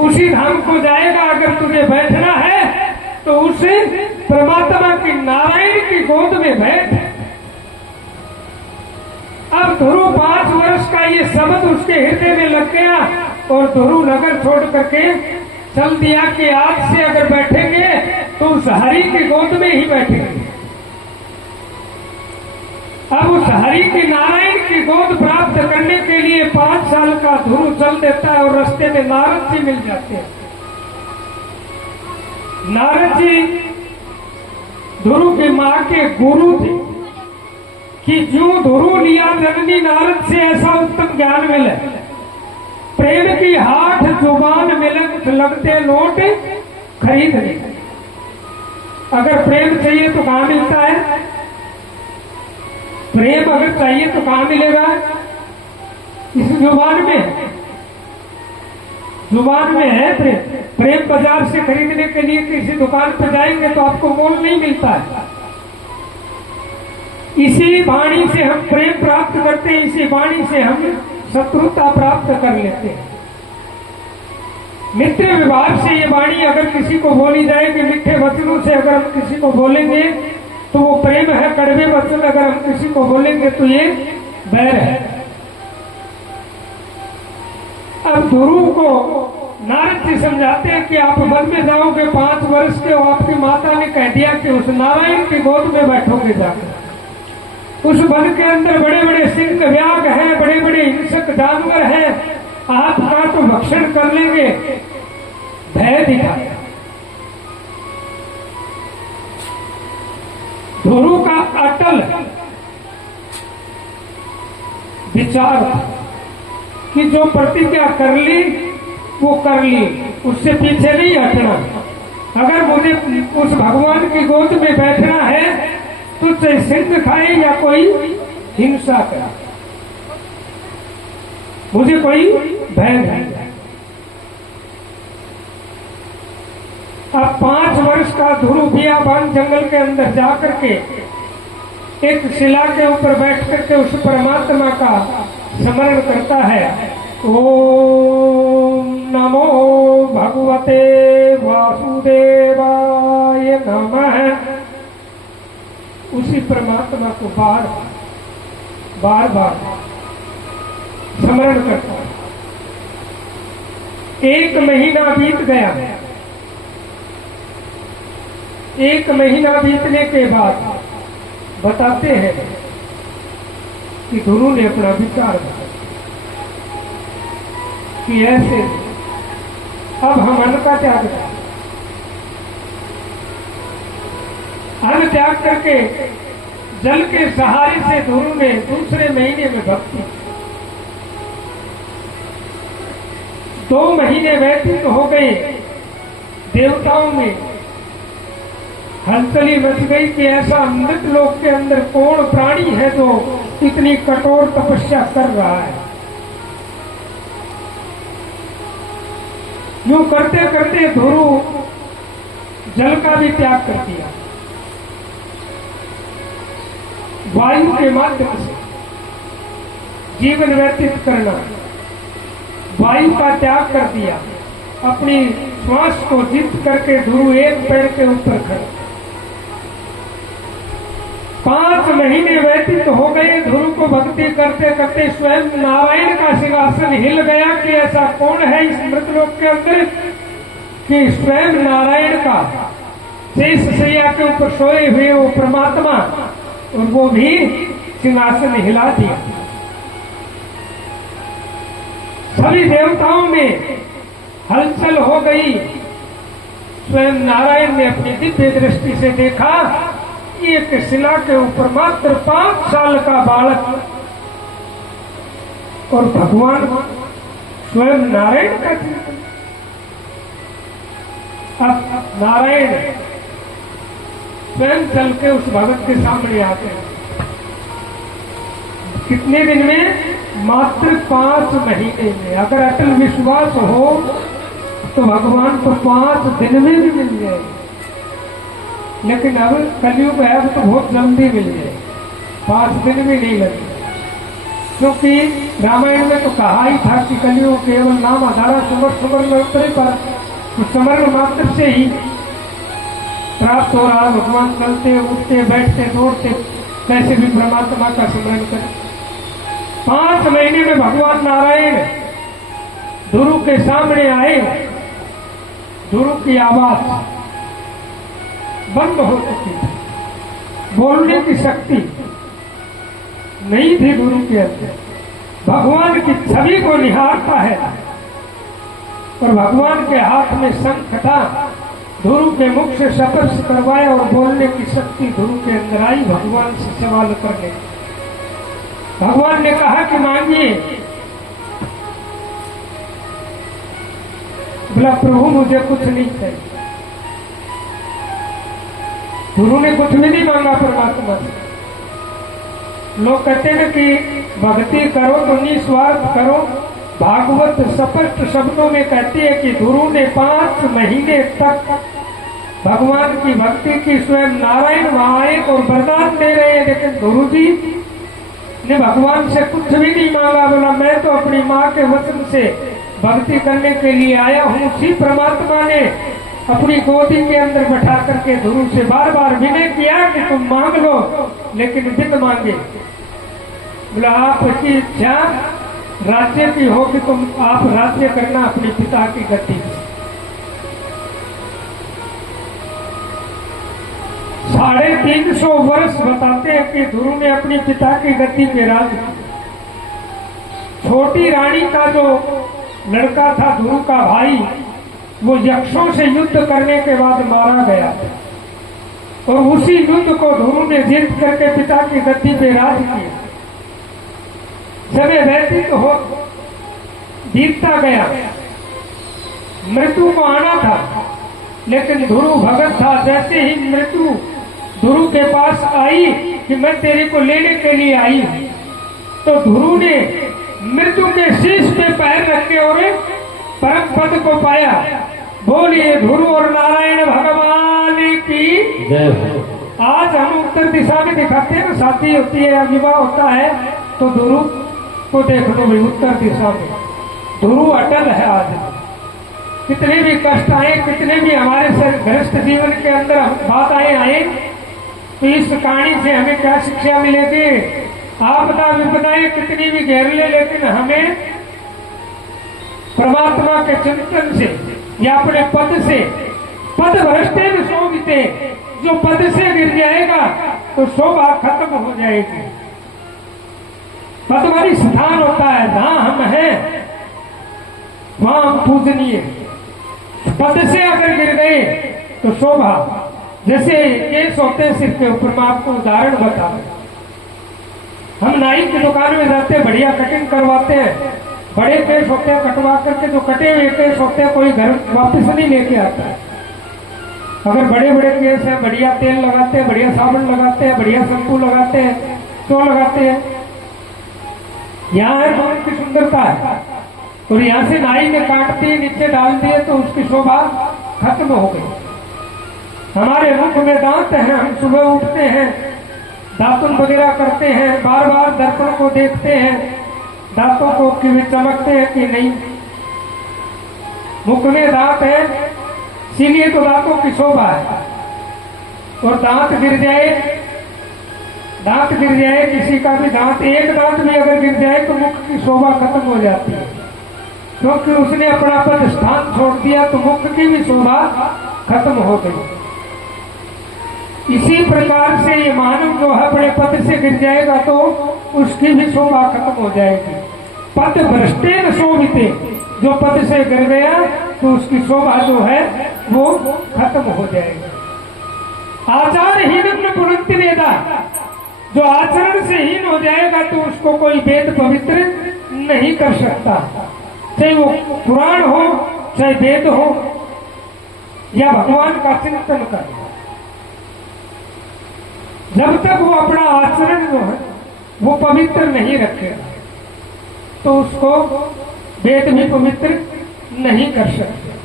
उसी धाम को जाएगा। अगर तुझे बैठना है तो उस परमात्मा की नारायण की गोद में बैठ। अब ध्रुव 5 वर्ष का ये शब्द उसके हृदय में लग गया और ध्रुव नगर छोड़ करके चल दिया कि आज से अगर बैठेंगे तो उस हरि की गोद में ही बैठेंगे। अब उस हरि की नारायण की गोद प्राप्त करने के लिए 5 साल का ध्रुव चल देता है और रास्ते में नारद जी मिल जाते हैं। नारद जी ध्रुव की माँ के गुरु थे कि जो ध्रुव लिया जननी नारद से ऐसा उत्तम ज्ञान मिले। प्रेम की हाथ जुबान मिलन लगते नोट खरीद ले। अगर प्रेम चाहिए तो कहाँ मिलता है? प्रेम अगर चाहिए तो कहाँ मिलेगा? इस जुबान में, जुबान में है प्रेम। प्रेम बाजार से खरीदने के लिए किसी दुकान पर जाएंगे तो आपको मोल नहीं मिलता है। इसी वाणी से हम प्रेम प्राप्त करते हैं, इसी वाणी से हम शत्रुता प्राप्त कर लेते हैं। मित्र विभाग से ये वाणी अगर किसी को बोली जाएगी, मिठे वचनों से अगर हम किसी को बोलेंगे तो वो प्रेम है। कड़वे वचन अगर हम किसी को बोलेंगे तो ये बैर है। अब गुरु को नारद जी समझाते हैं कि आप वन में जाओगे 5 वर्ष के, और आपकी माता ने कह दिया कि उस नारायण की गोद में बैठोगे जाकर। उस वन के अंदर बड़े बड़े सिंह व्याघ्र हैं, बड़े बड़े हिंसक जानवर हैं, आपका तो भक्षण कर लेंगे। भय दिखाया। गुरु का अटल विचार कि जो प्रतिज्ञा कर ली वो कर ली, उससे पीछे नहीं हटना। अगर मुझे उस भगवान की गोद में बैठना है तो चाहे सिंह खाए या कोई हिंसा करे, मुझे कोई भय नहीं। अब 5 वर्ष का ध्रुव बियाबान जंगल के अंदर जाकर के एक शिला के ऊपर बैठ करके उस परमात्मा का स्मरण करता है। ओम नमो भगवते वासुदेवाय नमः। उसी परमात्मा को बार बार स्मरण करता है। 1 महीना बीत गया। 1 महीना बीतने के बाद बताते हैं कि गुरु ने अपना विचार बताया कि ऐसे अब हम अन्न का त्याग करें। अन्न त्याग करके जल के सहारे से गुरु ने दूसरे महीने में भक्ति। 2 महीने व्यतीत हो गए। देवताओं में हलचली मच गई कि ऐसा अमृत लोक के अंदर कौन प्राणी है जो इतनी कठोर तपस्या कर रहा है। यूं करते करते ध्रुव जल का भी त्याग कर दिया। वायु के माध्यम से जीवन व्यतीत करना, वायु का त्याग कर दिया। अपनी श्वास को जीत करके ध्रुव एक पैर के ऊपर खड़ा। 5 महीने व्यतीत हो गए। ध्रुव को भक्ति करते करते स्वयं नारायण का सिंहासन हिल गया कि ऐसा कौन है इस मृतलोक के अंदर कि स्वयं नारायण का शेष शैया के ऊपर सोए हुए वो परमात्मा, और वो भी सिंहासन हिला दिया। सभी देवताओं में हलचल हो गई। स्वयं नारायण ने अपनी दिव्य दृष्टि से देखा, एक शिला के ऊपर मात्र 5 साल का बालक, और भगवान स्वयं नारायण का चिंतन। अब नारायण स्वयं चल के उस भगत के सामने आते हैं। कितने दिन में? मात्र 5 महीने में। अगर अटल विश्वास हो तो भगवान को 5 दिन में भी मिल जाए, लेकिन अब कलयुग है, अब तो बहुत जल्दी मिल जाए, 5 दिन भी नहीं लगे। क्योंकि रामायण में तो कहा ही था कि कलयुग केवल नाम आधारा सुमर पर स्मरण मात्र से ही प्राप्त हो रहा। भगवान चलते उठते बैठते दौड़ते कैसे भी परमात्मा का स्मरण करें। 5 महीने में भगवान नारायण ध्रुव के सामने आए। ध्रुव की आवाज बंद हो चुकी थी, बोलने की शक्ति नहीं थी ध्रुव के अंदर। भगवान की छवि को निहारता है और भगवान के हाथ में शंख था। ध्रुव के मुख से स्पर्श करवाया और बोलने की शक्ति ध्रुव के अंदर आई। भगवान से सवाल करने, भगवान ने कहा कि मांगिए। बोला प्रभु मुझे कुछ नहीं चाहिए। ध्रुव ने कुछ भी नहीं मांगा परमात्मा से। लोग कहते हैं कि भक्ति करो तो निस्वार्थ करो। भागवत स्पष्ट शब्दों में कहती है कि ध्रुव ने 5 महीने तक भगवान की भक्ति की। स्वयं नारायण वहां आए और वरदान दे रहे हैं, लेकिन ध्रुव जी ने भगवान से कुछ भी नहीं मांगा। बोला मैं तो अपनी माँ के वचन से भक्ति करने के लिए आया हूँ। उसी परमात्मा ने अपनी गोदी के अंदर बैठा करके ध्रुव से बार बार विनय किया कि तुम मांग लो, लेकिन बिन मांगे। बोला आपकी इच्छा राज्य की हो कि आप राज्य करना अपने पिता की गति में। 350 वर्ष बताते हैं कि ध्रुव ने अपने पिता की गति पे राज किया। छोटी रानी का जो लड़का था ध्रुव का भाई, वो यक्षों से युद्ध करने के बाद मारा गया और उसी युद्ध को ध्रुव ने जीत करके पिता की गद्दी पे राज किया। समय व्यतीत हो बीतता गया, मृत्यु को आना था, लेकिन ध्रुव भगत था। जैसे ही मृत्यु ध्रुव के पास आई कि मैं तेरे को लेने के लिए आई हूं, तो ध्रुव ने मृत्यु के शीश पे पैर रखे और परम पद को पाया। बोलिए ध्रुव और नारायण भगवान की जय। आज हम उत्तर दिशा में दिखाते हैं, शादी होती है, विवाह होता है, तो ध्रुव को देख लो भाई, उत्तर दिशा में ध्रुव अटल है। आज कितने भी कष्ट आए, कितने भी हमारे गृहस्थ जीवन के अंदर बाधाएं आए, तो इस कहानी से हमें क्या शिक्षा मिलेगी? आपदा विपदाएं कितनी भी घेर ले, लेकिन हमें परमात्मा के चिंतन से या अपने पद से, पद भ्रष्टे में शोभिते, जो पद से गिर जाएगा तो शोभा खत्म हो जाएगी। पद वाली स्थान होता है, जहां हम हैं वहां हम पूजनीय। पद से अगर गिर गए तो शोभा, जैसे केस होते हैं सिर के ऊपर, मैं आपको उदाहरण बता रहा। हम नाई की दुकान में जाते हैं, बढ़िया कटिंग करवाते हैं, बड़े केस होते हैं, कटवा करके जो कटे हुए केस होते हैं कोई घर वापस नहीं लेके आता है। अगर बड़े बड़े केस हैं, बढ़िया तेल लगाते हैं, बढ़िया साबुन लगाते हैं, बढ़िया शैम्पू लगाते हैं, तो लगाते हैं। यहाँ है तो उसकी सुंदरता है, और यहाँ से नाई ने काट दिए, नीचे डाल दिए तो उसकी शोभा खत्म हो गई। हमारे मुख में दांत हैं, हम सुबह उठते हैं, दातुन वगैरह करते हैं, बार बार दर्पण को देखते हैं, दांतों को कि चमकते हैं कि नहीं। मुख में दांत है, इसीलिए तो दांतों की शोभा है। और दांत गिर जाए किसी का भी दांत, एक दांत भी अगर गिर जाए तो मुख की शोभा खत्म हो जाती है, क्योंकि उसने अपना पद स्थान छोड़ दिया, तो मुख की भी शोभा खत्म हो गई। इसी प्रकार से ये मानव जो है अपने पद से गिर जाएगा तो उसकी भी शोभा खत्म हो जाएगी। पद भ्रष्टे न शोभिते, जो पद से गिर गया तो उसकी शोभा जो है वो खत्म हो जाएगी। आचारहीन न पुनंति वेदा, जो आचरण से हीन हो जाएगा तो उसको कोई वेद पवित्र नहीं कर सकता, चाहे वो पुराण हो चाहे वेद हो या भगवान का चिंतन करे। जब तक वो अपना आचरण जो है वो पवित्र नहीं रखेगा तो उसको वेद भी पवित्र नहीं कर सकते।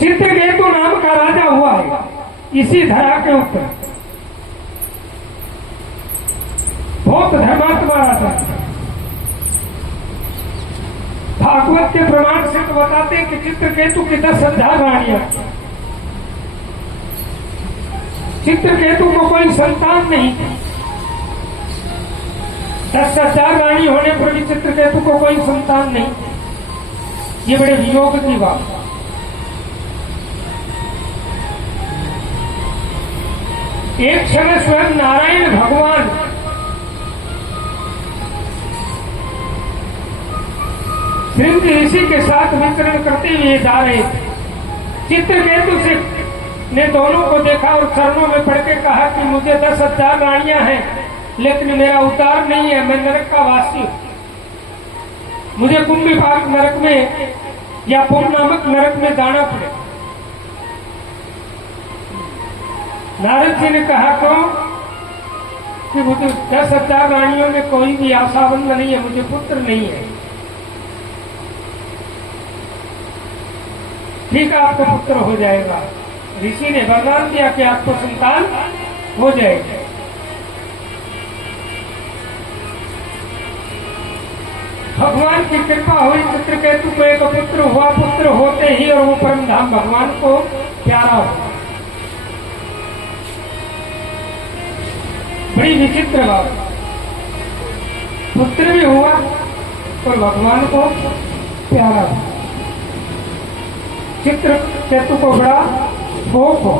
चित्रकेतु नाम का राजा हुआ है इसी धरा के ऊपर, बहुत धर्मात्मा राजा। भागवत के प्रमाण से तो बताते हैं कि चित्रकेतु की 10,000 रानियां। चित्रकेतु को कोई संतान नहीं थी, 10,000 रानी होने पर भी चित्रकेतु को कोई संतान नहीं। ये बड़े वियोग की बात। एक समय स्वयं नारायण भगवान श्रृंग ऋषि के साथ विचरण करते हुए जा रहे थे। चित्रकेतु से ने दोनों को देखा और चरणों में पड़ के कहा कि मुझे 10,000 रानियां हैं, लेकिन मेरा उद्धार नहीं है, मैं नरक का वासी हूं। मुझे कुंभीपाक नरक में या पुम नामक नरक में जाना पड़े। नारद जी ने कहा कि मुझे 10,000 रानियों में कोई भी आशाबंद नहीं है, मुझे पुत्र नहीं है। ठीक है, आपको पुत्र हो जाएगा। ऋषि ने वरदान दिया कि आपको संतान हो जाएगी। भगवान की कृपा हुई, चित्रकेतु को एक पुत्र हुआ। पुत्र होते ही और वो परम धाम भगवान को प्यारा हुआ। बड़ी विचित्र बात, पुत्र भी हुआ और भगवान को प्यारा हुआ। चित्रकेतु को बड़ा भोग हो।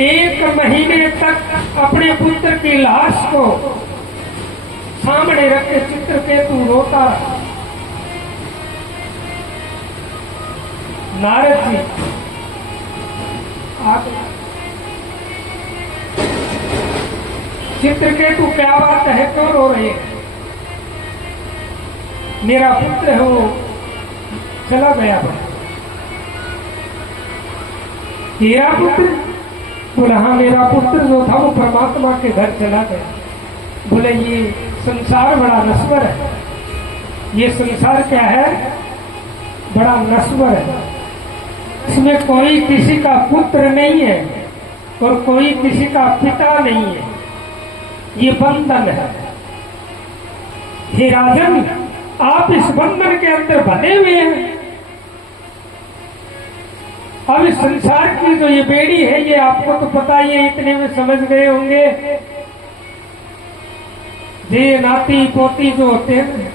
1 महीने तक अपने पुत्र की लाश को सामने रख के चित्रकेतु रोता रहा। नारद जी चित्रकेतु क्या बात है, क्यों रो रहे हैं? मेरा पुत्र है वो चला गया। तेरा पुत्र? बोला हाँ, मेरा पुत्र जो था वो परमात्मा के घर चला गया। बोले ये संसार बड़ा नश्वर है। ये संसार क्या है? बड़ा नश्वर है। इसमें कोई किसी का पुत्र नहीं है और कोई किसी का पिता नहीं है। ये बंधन है। हे राजन, आप इस बंधन के अंदर बंधे हुए हैं। अब इस संसार की जो ये बेड़ी है, ये आपको तो पता ही है, इतने में समझ गए होंगे। ये नाती पोती जो होते हैं,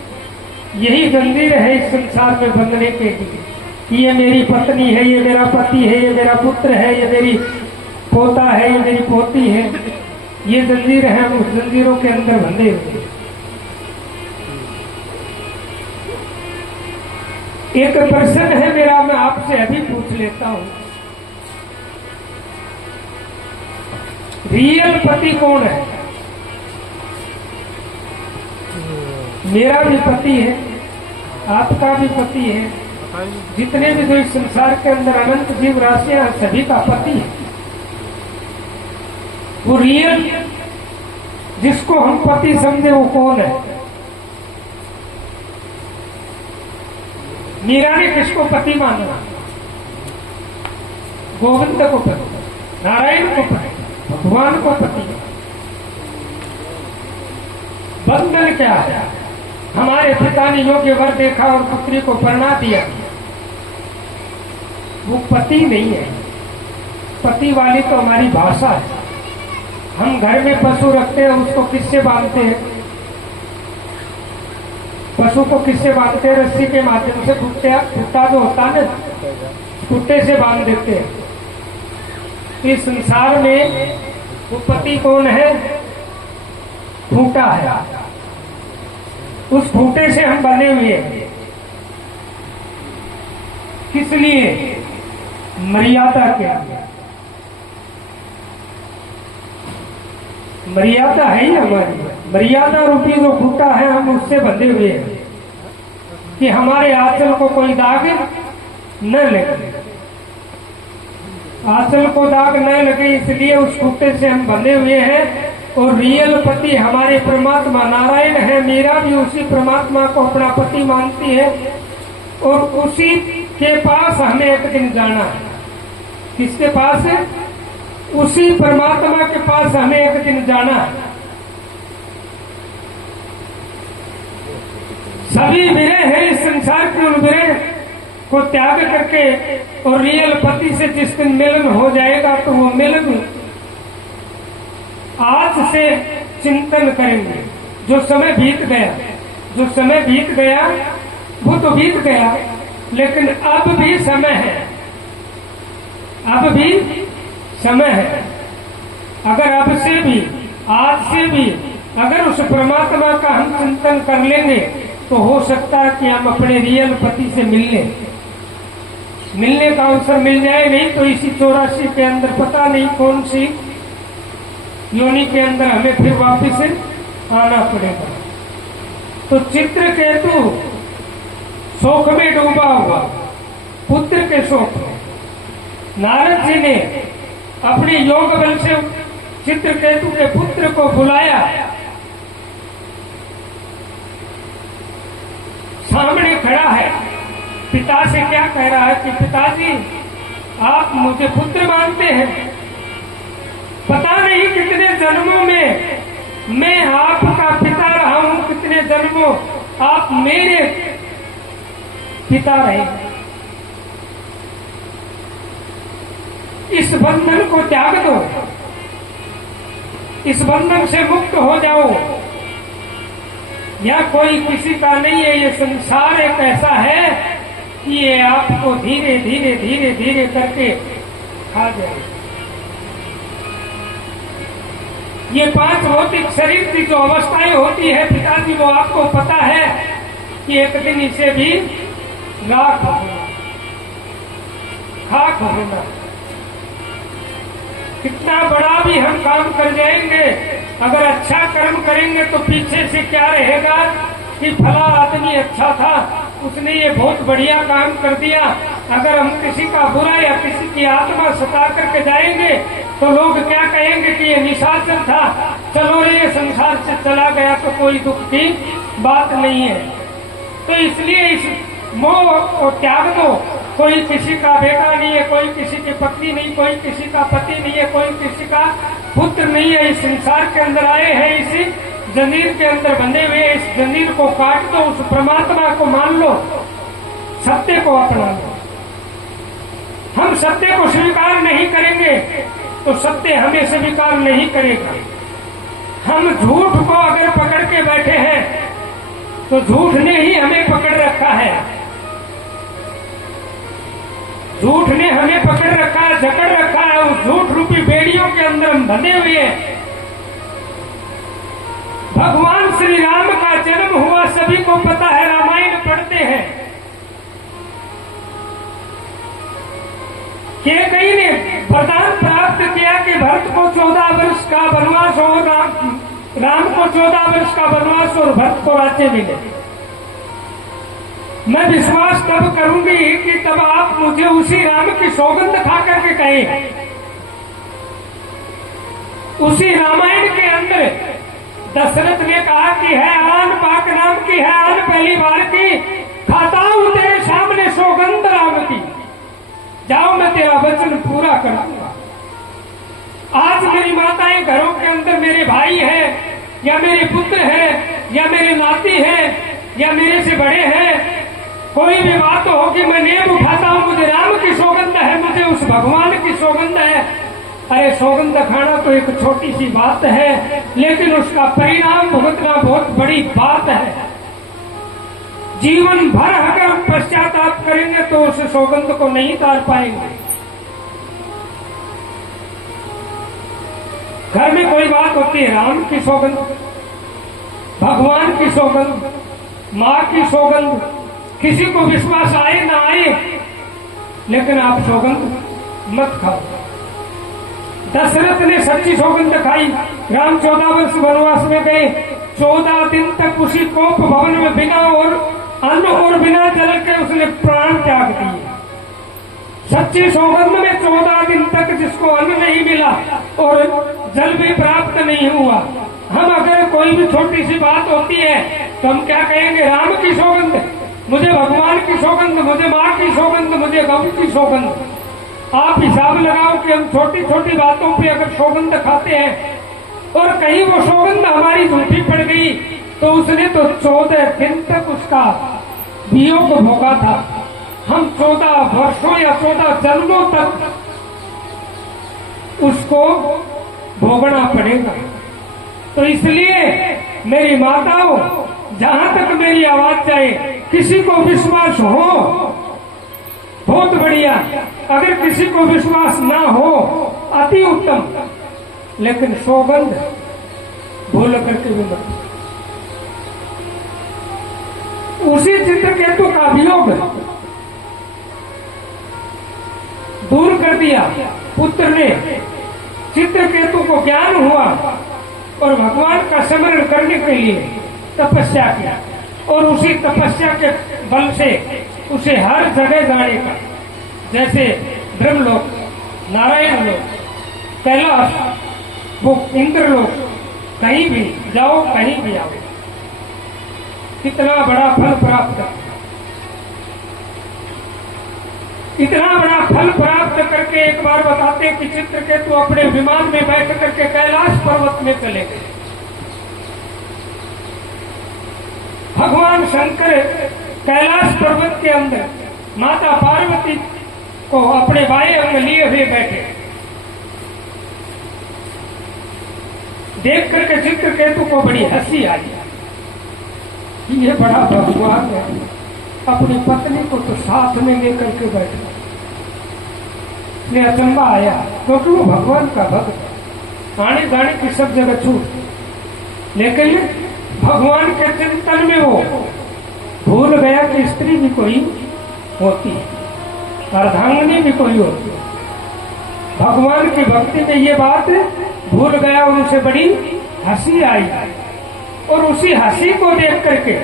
यही जंजीर है इस संसार में बंधने के लिए कि ये मेरी पत्नी है, ये मेरा पति है, ये मेरा पुत्र है, ये मेरी पोता है, ये मेरी पोती है। ये जंजीर है, हम उस जंजीरों के अंदर बंधे हुए। एक प्रश्न है मेरा, मैं आपसे अभी पूछ लेता हूं। रियल पति कौन है? मेरा भी पति है, आपका भी पति है, जितने भी जो इस संसार के अंदर अनंत जीव राशियां हैं, सभी का पति है। वो रियल जिसको हम पति समझे वो कौन है? मीरा ने किसको पति माना? गोविंद को पति, नारायण को पति, भगवान को पति। बंधन क्या है? हमारे पिता ने योग्य वर देखा और पुत्री को परणा दिया, वो पति नहीं है। पति वाली तो हमारी भाषा है। हम घर में पशु रखते हैं, उसको किससे बांधते हैं? पशु को किससे बांधते हैं? रस्सी के माध्यम से। कुत्ता जो होता है ना, कुत्ते से बांध देते हैं। इस संसार में वो पति कौन है? खूंटा है। उस खूंटे से हम बने हुए हैं। किस लिए? मर्यादा के लिए। मर्यादा है ही हमारी, मर्यादा रूपी जो खूंटा है हम उससे बंधे हुए हैं कि हमारे आंचल को कोई दाग न लगे, आंचल को दाग न लगे, इसलिए उस खूंटे से हम बंधे हुए हैं। और रियल पति हमारे परमात्मा नारायण है। मीरा भी उसी परमात्मा को अपना पति मानती है और उसी के पास हमें एक दिन जाना है। किसके पास है? उसी परमात्मा के पास हमें एक दिन जाना है। सभी विरह है इस संसार के, उन विरह को त्याग करके और रियल पति से जिस दिन मिलन हो जाएगा तो वो मिलन आज से चिंतन करेंगे। जो समय बीत गया, जो समय बीत गया वो तो बीत गया, लेकिन अब भी समय है, अब भी समय है। अगर अब से भी, आज से भी अगर उस परमात्मा का हम चिंतन कर लेंगे तो हो सकता है कि हम अपने रियल पति से मिलने का अवसर मिल जाए। नहीं तो इसी 84 के अंदर पता नहीं कौन सी योनि के अंदर हमें फिर वापिस आना पड़ेगा। तो चित्रकेतु शोक में डूबा हुआ, पुत्र के शोक में नारद जी ने अपने योग बल से चित्रकेतु के पुत्र को बुलाया, सामने खड़ा है, पिता से क्या कह रहा है कि पिताजी आप मुझे पुत्र मानते हैं, पता नहीं कितने जन्मों में मैं आपका पिता रहा हूं, कितने जन्मों आप मेरे पिता रहे। इस बंधन को त्याग दो, इस बंधन से मुक्त हो जाओ। यह कोई किसी का नहीं है, ये संसार एक ऐसा है कि ये आपको धीरे धीरे धीरे धीरे करके खा जाए। ये 5 भौतिक शरीर की जो अवस्थाएं होती है पिताजी, वो आपको पता है कि एक दिन इसे भी राख होना, खाक होना। कितना बड़ा भी हम काम कर जाएंगे, अगर अच्छा कर्म करेंगे तो पीछे से क्या रहेगा कि फला आदमी अच्छा था, उसने ये बहुत बढ़िया काम कर दिया। अगर हम किसी का बुरा या किसी की आत्मा सता करके जाएंगे तो लोग क्या कहेंगे कि ये निशाचर था, चलो रे ये संसार से चला गया तो कोई दुख की बात नहीं है। तो इसलिए इस मोह को त्याग दो। कोई किसी का बेटा नहीं है, कोई किसी की पत्नी नहीं, कोई किसी का पति नहीं है, कोई किसी का पुत्र नहीं है। इस संसार के अंदर आए हैं, इसी जंजीर के अंदर बंधे हुए, इस जंजीर को काट दो, उस परमात्मा को मान लो, सत्य को अपना लो। हम सत्य को स्वीकार नहीं करेंगे तो सत्य हमें स्वीकार नहीं करेगा। हम झूठ को अगर पकड़ के बैठे हैं तो झूठ ने ही हमें पकड़ रखा है, झूठ ने हमें पकड़ रखा है, जकड़ रखा है। उस झूठ रूपी बेड़ियों के अंदर हम बंधे हुए हैं। भगवान श्री राम का जन्म हुआ, सभी को पता है, रामायण पढ़ते हैं। कैकेयी ने वरदान प्राप्त किया कि भरत को 14 वर्ष का वनवास होगा, राम को 14 वर्ष का वनवास और भरत को राज्य मिले। मैं विश्वास तब करूंगी कि तब आप मुझे उसी राम की सौगंध खा करके कहें। उसी रामायण के अंदर दशरथ ने कहा कि है आन पाक नाम की, है आन पहली बार की, खाता हूं तेरे सामने सौगंध राम की, जाओ मैं तेरा वचन पूरा करूंगा। आज मेरी माताएं घरों के अंदर मेरे भाई है या मेरे पुत्र है या मेरे नाती है या मेरे से बड़े हैं, कोई भी बात होगी मैं नेम उठाता हूं, मुझे राम की सौगंध है, मुझे उस भगवान की सौगंध है। अरे सौगंध खाना तो एक छोटी सी बात है, लेकिन उसका परिणाम भुगतना बहुत बड़ी बात है। जीवन भर अगर पश्चाताप करेंगे तो उस सौगंध को नहीं तार पाएंगे। घर में कोई बात होती है, राम की सौगंध, भगवान की सौगंध, माँ की सौगंध, किसी को विश्वास आए ना आए, लेकिन आप सौगंध मत खाओ। दशरथ ने सच्ची सौगंध खाई। राम 14 वर्ष वनवास में गए, 14 दिन तक उसी कोप भवन में बिना और अन्न और बिना जल के उसने प्राण त्याग दिए। सच्ची सौगंध में 14 दिन तक जिसको अन्न नहीं मिला और जल भी प्राप्त नहीं हुआ, हम अगर कोई भी छोटी सी बात होती है तो हम क्या कहेंगे? राम की सौगंध, मुझे भगवान की सौगंध, मुझे माँ की सौगंध, मुझे गौ की सौगंध। आप हिसाब लगाओ कि हम छोटी छोटी बातों पे अगर सौगंध खाते हैं और कहीं वो सौगंध हमारी झूठी पड़ गई तो उसने तो 14 दिन तक उसका वियोग भोगा था। हम 14 वर्षों या 14 जन्मों तक उसको भोगना पड़ेगा। तो इसलिए मेरी माताओं, जहां तक मेरी आवाज जाए, किसी को विश्वास हो बहुत बढ़िया, अगर किसी को विश्वास ना हो अति उत्तम, लेकिन सौगंध भूल करके भी मत। उसी चित्रकेतु का वियोग दूर कर दिया पुत्र ने। चित्रकेतु को ज्ञान हुआ और भगवान का स्मरण करने के लिए तपस्या किया, और उसी तपस्या के बल से उसे हर जगह जाने का, जैसे ब्रह्मलोक, नारायण लोक, कैलाश, वो इंद्रलोक, कहीं भी जाओ, कहीं भी आओ, कितना बड़ा फल प्राप्त, इतना बड़ा फल प्राप्त करके एक बार बताते हैं कि चित्रकेतु अपने विमान में बैठ करके कैलाश पर्वत में चले गए। भगवान शंकर कैलाश पर्वत के अंदर माता पार्वती को अपने बाएं अंग लिए हुए बैठे। देख करके चित्रकेतु को बड़ी हंसी आई। ये बड़ा भगवान है, अपनी पत्नी को तो साथ में लेकर के बैठा। अचंबा आया क्योंकि वो भगवान का भक्त, आने जाने की सब जगह छूट, लेकिन भगवान के चिंतन में वो भूल गया कि स्त्री भी कोई होती है, अर्धांगिनी भी कोई होती है। भगवान की भक्ति में ये बात भूल गया और उसे बड़ी हंसी आई, और उसी हंसी को देख करके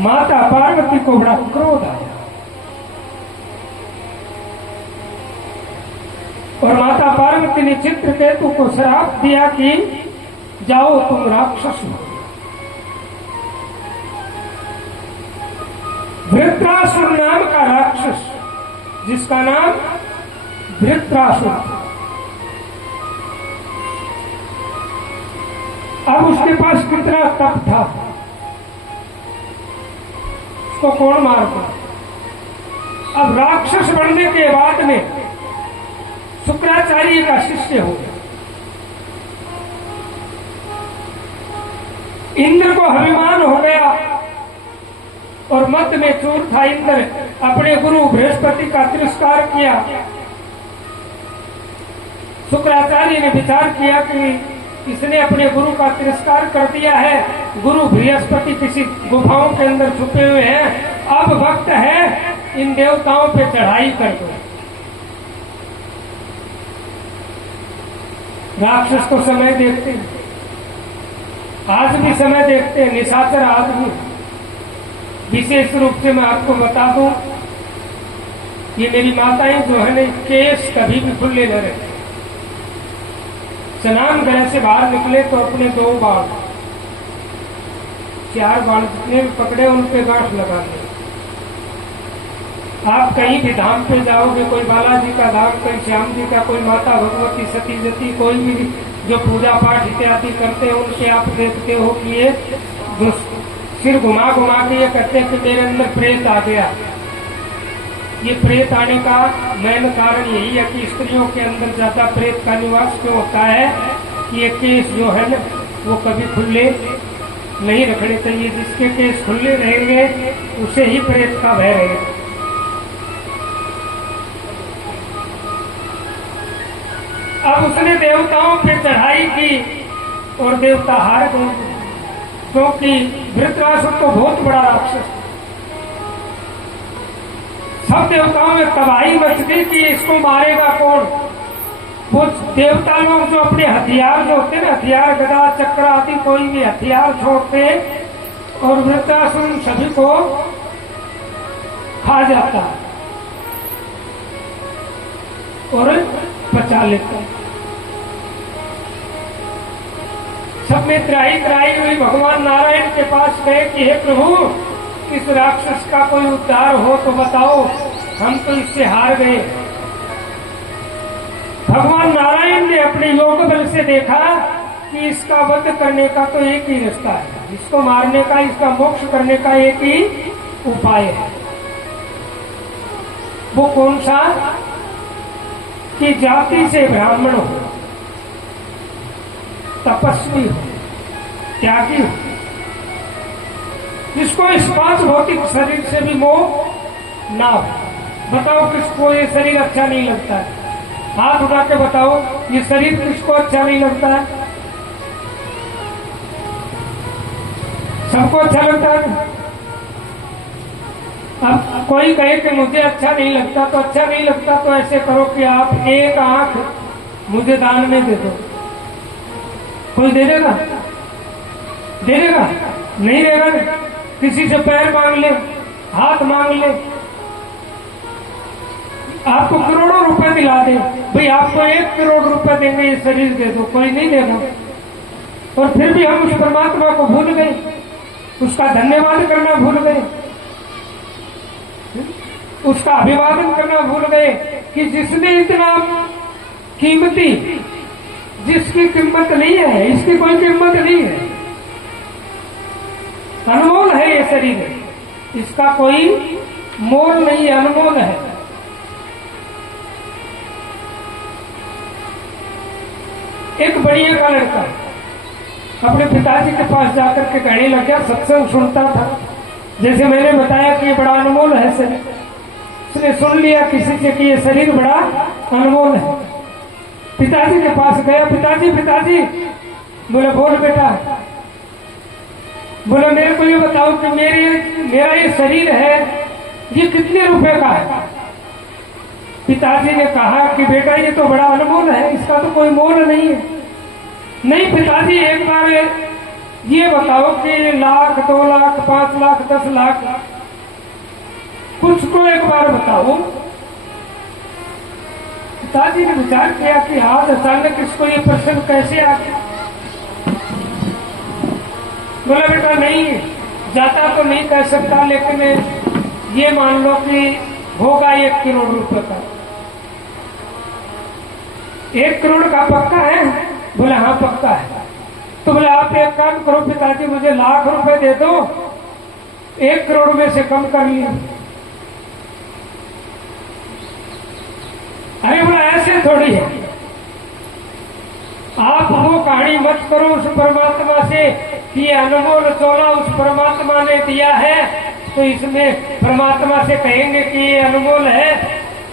माता पार्वती को बड़ा क्रोध आया, और माता पार्वती ने चित्रकेतु को श्राप दिया कि जाओ तुम राक्षस हो। वृत्रासुर नाम का राक्षस, जिसका नाम वृत्रासुर, अब उसके पास कितना तप था, उसको कौन मारता। अब राक्षस बनने के बाद में शुक्राचार्य का शिष्य हो गया। इंद्र को अभिमान हो गया और मत में चूर था। इंद्र अपने गुरु बृहस्पति का तिरस्कार किया। शुक्राचार्य ने विचार किया कि इसने अपने गुरु का तिरस्कार कर दिया है, गुरु बृहस्पति किसी गुफाओं के अंदर छुपे हुए हैं, अब वक्त है इन देवताओं पे चढ़ाई कर दो। राक्षस तो समय देखते हैं, आज भी समय देखते हैं, निशाचर आदमी। विशेष रूप से मैं आपको बता दूं, ये मेरी माताएं जो है ना, केस कभी भी खुले न रहते। स्नान गृह से बाहर निकले तो अपने 2 बाल 4 बाल जितने भी पकड़े उन पे गांठ लगा दे। आप कहीं भी धाम पे जाओगे, कोई बालाजी का धाम, कोई श्याम जी का, कोई माता भगवती, सती जती, कोई भी जो पूजा पाठ इत्यादि करते हैं, उनके आप देखते हो कि ये सिर घुमा घुमा के ये कहते हैं कि मेरे अंदर प्रेत आ गया। ये प्रेत आने का मेन कारण यही है कि स्त्रियों के अंदर ज्यादा प्रेत का निवास क्यों होता है कि ये केस जो है ना वो कभी खुले नहीं रखने चाहिए। जिसके केस खुले रहेंगे उसे ही प्रेत का भय रहेगा। अब उसने देवताओं पे चढ़ाई की और देवता हार गए। क्योंकि वृत्रासुर तो बहुत बड़ा राक्षस, सब देवताओं में तबाही मच गई कि इसको मारेगा कौन। वो देवता लोग जो अपने हथियार जो होते ना, हथियार गदा चक्र आदि कोई भी हथियार छोड़ते और वृत्रासुर सभी को खा जाता और बचा लेता। सब में त्राही त्राही हुई, भगवान नारायण के पास गए कि हे प्रभु, इस राक्षस का कोई उद्धार हो तो बताओ, हम तो इससे हार गए। भगवान नारायण ने अपने योग बल से देखा कि इसका वध करने का तो एक ही रास्ता है, इसको मारने का, इसका मोक्ष करने का एक ही उपाय है। वो कौन सा? कि जाति से ब्राह्मण हो, तपस्वी हो, त्यागी हो, जिसको इस पांच भौतिक शरीर से भी मोह ना हो। बताओ किसको ये शरीर अच्छा नहीं लगता है? हाथ उठा के बताओ, ये शरीर किसको अच्छा नहीं लगता है? सबको अच्छा लगता है। अब कोई कहे कि मुझे अच्छा नहीं लगता, तो अच्छा नहीं लगता तो ऐसे करो कि आप एक आंख मुझे दान में दे दो। कोई दे देगा? दे देगा? नहीं देगा ना। किसी से पैर मांग ले, हाथ मांग ले, आपको करोड़ों रुपए दिला दे, भाई आपको 1 करोड़ रुपए देंगे, ये शरीर दे दो, कोई नहीं देगा। और फिर भी हम उस परमात्मा को भूल गए, उसका धन्यवाद करना भूल गए, उसका अभिवादन करना भूल गए कि जिसने इतना कीमती, जिसकी कीमत नहीं है, इसकी कोई कीमत नहीं है, अनमोल है ये शरीर, इसका कोई मोल नहीं है, अनमोल है। एक बढ़िया का लड़का अपने पिताजी के पास जाकर के कहने लग गया, सत्संग सुनता था, जैसे मैंने बताया कि ये बड़ा अनमोल है शरीर। उसने सुन लिया किसी से कि ये शरीर बड़ा अनमोल है। पिताजी के पास गया, पिताजी पिताजी, बोले बोल बेटा। बोले मेरे को ये बताओ कि मेरा ये शरीर है, ये कितने रुपए का है? पिताजी ने कहा कि बेटा ये तो बड़ा अनमोल है, इसका तो कोई मोल नहीं है। नहीं पिताजी, एक बार ये बताओ कि 1 लाख, 2 लाख, 5 लाख, 10 लाख, कुछ को एक बार बताओ। पिताजी ने विचार किया कि आज अचानक इसको ये प्रश्न कैसे आ गया। बोला बेटा नहीं, जाता तो नहीं कह सकता, लेकिन ये मान लो कि होगा 1 करोड़ रुपए का। 1 करोड़ का पक्का है? बोले हाँ पक्का है। तो बोले आप एक काम करो पिताजी, मुझे 1 लाख रुपए दे दो, 1 करोड़ में से कम कर लिया। अरे बोला ऐसे थोड़ी है, आप वो कहानी मत करो उस परमात्मा से कि ये अनमोल चोला उस परमात्मा ने दिया है, तो इसमें परमात्मा से कहेंगे कि ये अनमोल है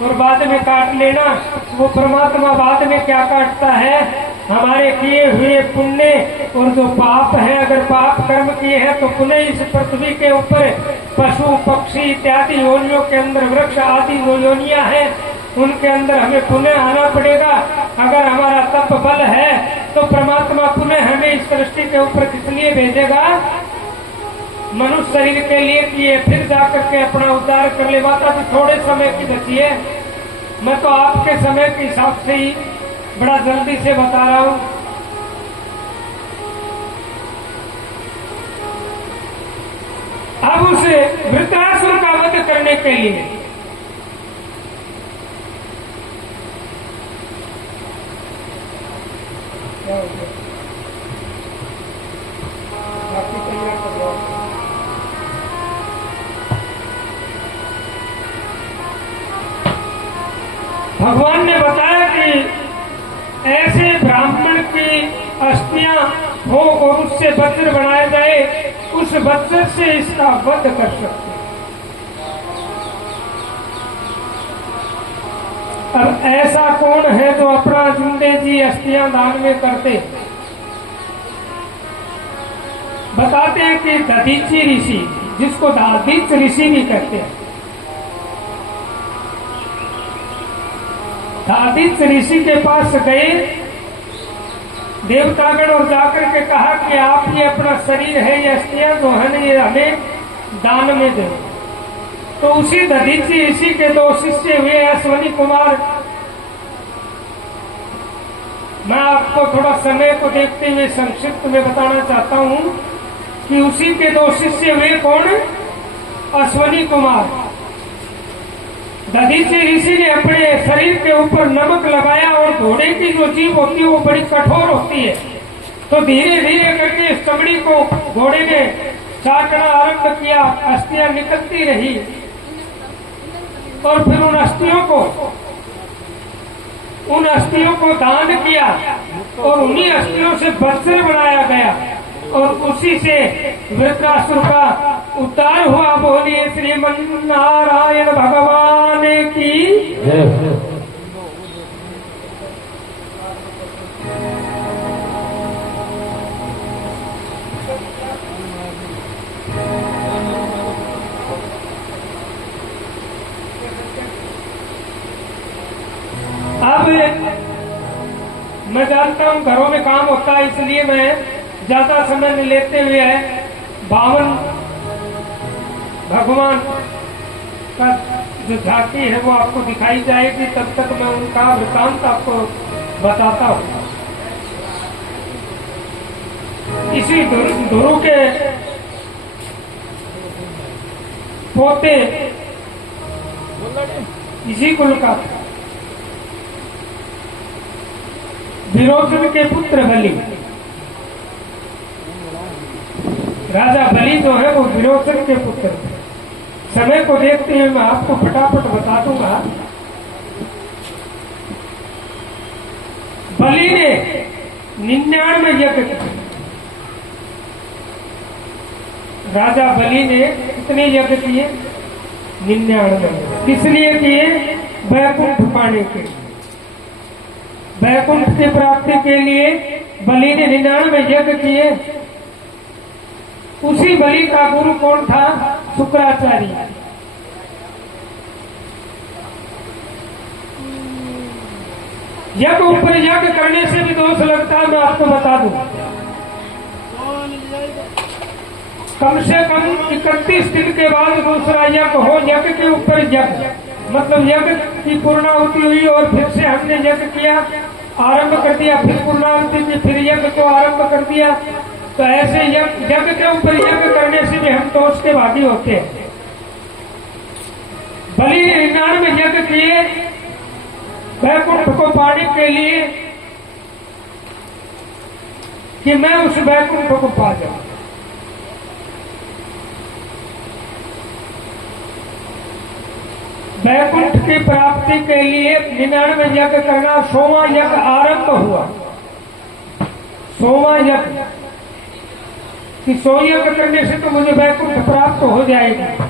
और बाद में काट लेना। वो परमात्मा बाद में क्या काटता है? हमारे किए हुए पुण्य और जो पाप है, अगर पाप कर्म किए हैं तो पुनः इस पृथ्वी के ऊपर पशु पक्षी इत्यादि योनियों के अंदर, वृक्ष आदि जो योनियां हैं उनके अंदर हमें पुनः आना पड़ेगा। अगर हमारा तप बल है तो परमात्मा पुनः हमें इस सृष्टि के ऊपर किस लिए भेजेगा? मनुष्य शरीर के लिए कि ये फिर जाकर के अपना उद्धार कर ले। बात अभी थोड़े समय की बची है, मैं तो आपके समय के हिसाब से ही बड़ा जल्दी से बता रहा हूं। अब उसे वृत्रासुर का वध करने के लिए भगवान ने बताया कि ऐसे ब्राह्मण की अस्थियां हो और उससे वज्र बनाया जाए, उस वज्र से इसका वध कर सकते। अब ऐसा कौन है जो अपना जिंदे जी अस्थियां दान में करते? बताते हैं कि दधीची ऋषि, जिसको दादीच ऋषि भी कहते हैं, दादीच ऋषि के पास गए देवतागण और जाकर के कहा कि आप ये अपना शरीर है, ये अस्थियां जो है ना, ये हमें दान में दे। तो उसी दधीची ऋषि के 2 शिष्य हुए अश्वनी कुमार। मैं आपको थोड़ा समय को देखते हुए संक्षिप्त में बताना चाहता हूं कि उसी के 2 शिष्य हुए कौन? अश्वनी कुमार। दधीची ऋषि ने अपने शरीर के ऊपर नमक लगाया और घोड़े की जो जीभ होती है वो बड़ी कठोर होती है, तो धीरे धीरे करके इस चमड़ी को घोड़े ने चाटना आरंभ किया। अस्थियां निकलती रही और फिर उन अस्थियों को दान किया और उन्हीं अस्थियों से वस्त्र बनाया गया और उसी से वृत्रासुर का उद्धार हुआ। बोलिए श्रीमन्नारायण भगवान की। अब मैं जानता हूं घरों में काम होता है, इसलिए मैं ज्यादा समय नहीं लेते हुए 52 भगवान का जो झांकी है वो आपको दिखाई जाएगी। तब तक मैं उनका वृत्तांत आपको बताता हूं। इसी ध्रुव के पोते इसी कुल का विरोचन के पुत्र बलि, राजा बलि जो है वो विरोचन के पुत्र। समय को देखते हुए मैं आपको फटाफट बता दूंगा। बलि ने 99 यज्ञ किए। राजा बलि ने कितने यज्ञ किए? 99। किस लिए किए? वैकुंठ पाने के लिए, वैकुंठ की प्राप्ति के लिए बलि ने 99 यज्ञ किए। उसी बलि का गुरु कौन था? शुक्राचार्य। यज्ञ ऊपर यज्ञ करने से भी दोष लगता है, मैं आपको बता दूं। कम से कम 31 दिन के बाद दूसरा यज्ञ हो। यज्ञ के ऊपर यज्ञ मतलब यज्ञ की पूर्णाहुति हुई और फिर से हमने यज्ञ किया, आरंभ कर दिया, फिर पूर्णाहुति की, फिर यज्ञ को आरंभ कर दिया। तो ऐसे यज्ञ के ऊपर यज्ञ करने से भी हम दोष के भागी होते हैं। बलि ने 99 यज्ञ किए वैकुंठ को पाने के लिए कि मैं उस वैकुंठ को पा जाऊं। वैकुंठ की प्राप्ति के लिए 99 यज्ञ करना। 100वां यज्ञ आरंभ हुआ। 100वां यज्ञ कि 100 यज्ञ करने से तो मुझे वैकुंठ प्राप्त हो जाएगा।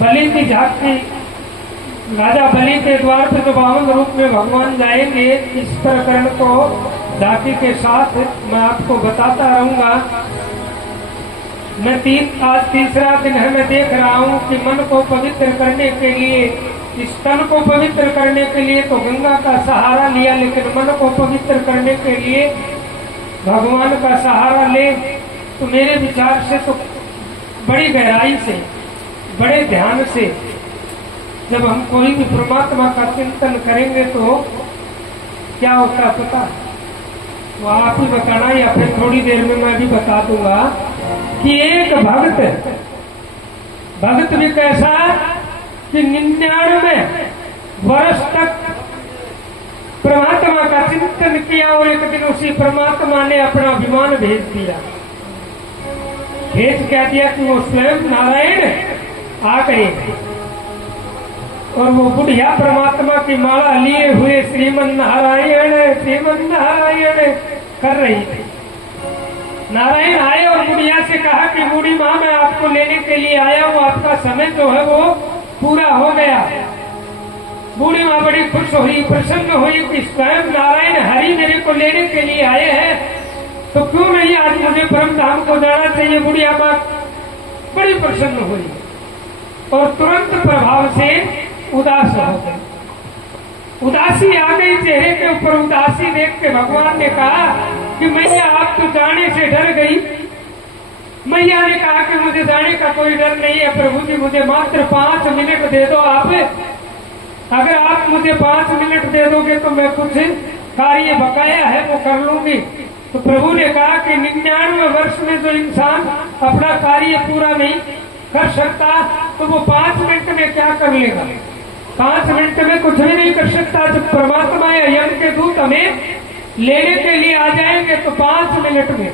बलि की झांकी, राजा बलि के द्वार पर जो 52 रूप में भगवान जाएंगे, इस प्रकरण को झांकी के साथ मैं आपको बताता रहूंगा। मैं आज तीसरा दिन है, मैं देख रहा हूं कि मन को पवित्र करने के लिए, इस तन को पवित्र करने के लिए तो गंगा का सहारा लिया, लेकिन मन को पवित्र करने के लिए भगवान का सहारा ले। तो मेरे विचार से तो बड़ी गहराई से, बड़े ध्यान से जब हम कोई भी परमात्मा का चिंतन करेंगे तो क्या होता पता? वो आप ही बताना या फिर थोड़ी देर में मैं भी बता दूंगा कि एक भक्त भी कैसा कि 99 वर्ष तक परमात्मा का चिंतन किया और एक दिन उसी परमात्मा ने अपना विमान भेज दिया। भेज क्या दिया कि वो स्वयं नारायण आ गए और वो बुढ़िया परमात्मा की माला लिए हुए श्रीमन नारायण कर रही थी। नारायण आए और बुढ़िया से कहा कि बूढ़ी माँ मैं आपको लेने के लिए आया हूँ, आपका समय जो है वो पूरा हो गया। बूढ़ी माँ बड़ी खुश हुई, प्रसन्न हुई कि स्वयं नारायण हरि मेरे को लेने के लिए आए हैं, तो क्यों नहीं आज मुझे परम धाम को जाना चाहिए। बुढ़िया माँ बड़ी प्रसन्न हुई और तुरंत प्रभाव से उदास हो गई। उदासी आ गई चेहरे के ऊपर। उदासी देख के भगवान ने कहा कि मैया आप तो जाने से डर गई। मैया ने कहा कि मुझे जाने का कोई डर नहीं है प्रभु जी, मुझे मात्र 5 मिनट दे दो आप। अगर आप मुझे 5 मिनट दे दोगे तो मैं कुछ कार्य बकाया है वो कर लूंगी। तो प्रभु ने कहा कि 99 वर्ष में जो इंसान अपना कार्य पूरा नहीं कर सकता तो वो 5 मिनट में क्या कर लेगा। 5 मिनट में कुछ भी नहीं कर सकता। जब परमात्मा या यम के दूत हमें लेने के लिए आ जाएंगे तो 5 मिनट में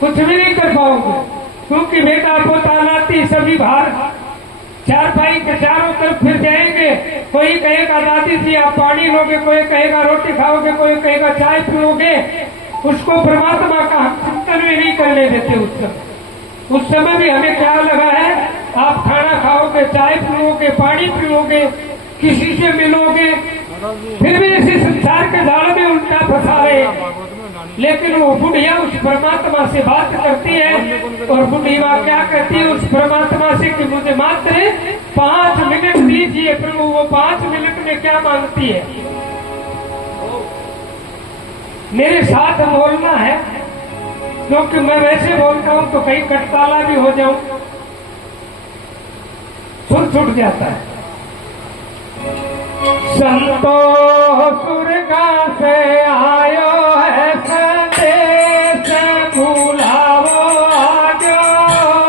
कुछ भी नहीं कर पाओगे, क्योंकि बेटा पोता नाती सभी बाहर चारपाई के चारों तरफ फिर जाएंगे। कोई कहेगा दादी जी आप पानी लोगे, कोई कहेगा रोटी खाओगे, कोई कहेगा चाय पियोगे। उसको परमात्मा का चिंतन में नहीं करने देते। उस समय भी हमें क्या लगा है, आप खाना खाओगे, चाय पियोगे, पानी पियोगे, किसी से मिलोगे, फिर भी इसी संसार के जाल में उल्टा फंसा रहे। लेकिन वो बुढ़िया उस परमात्मा से बात करती है और बुढ़िया क्या कहती है उस परमात्मा से कि मुझे मात्र 5 मिनट दीजिए प्रभु। वो 5 मिनट में क्या मांगती है, मेरे साथ बोलना है, क्योंकि मैं वैसे बोलता हूं तो कहीं कटताला भी हो जाऊं, सुर छूट जाता है। संतो सुरगा से आयो है संदेश बुलावो आजो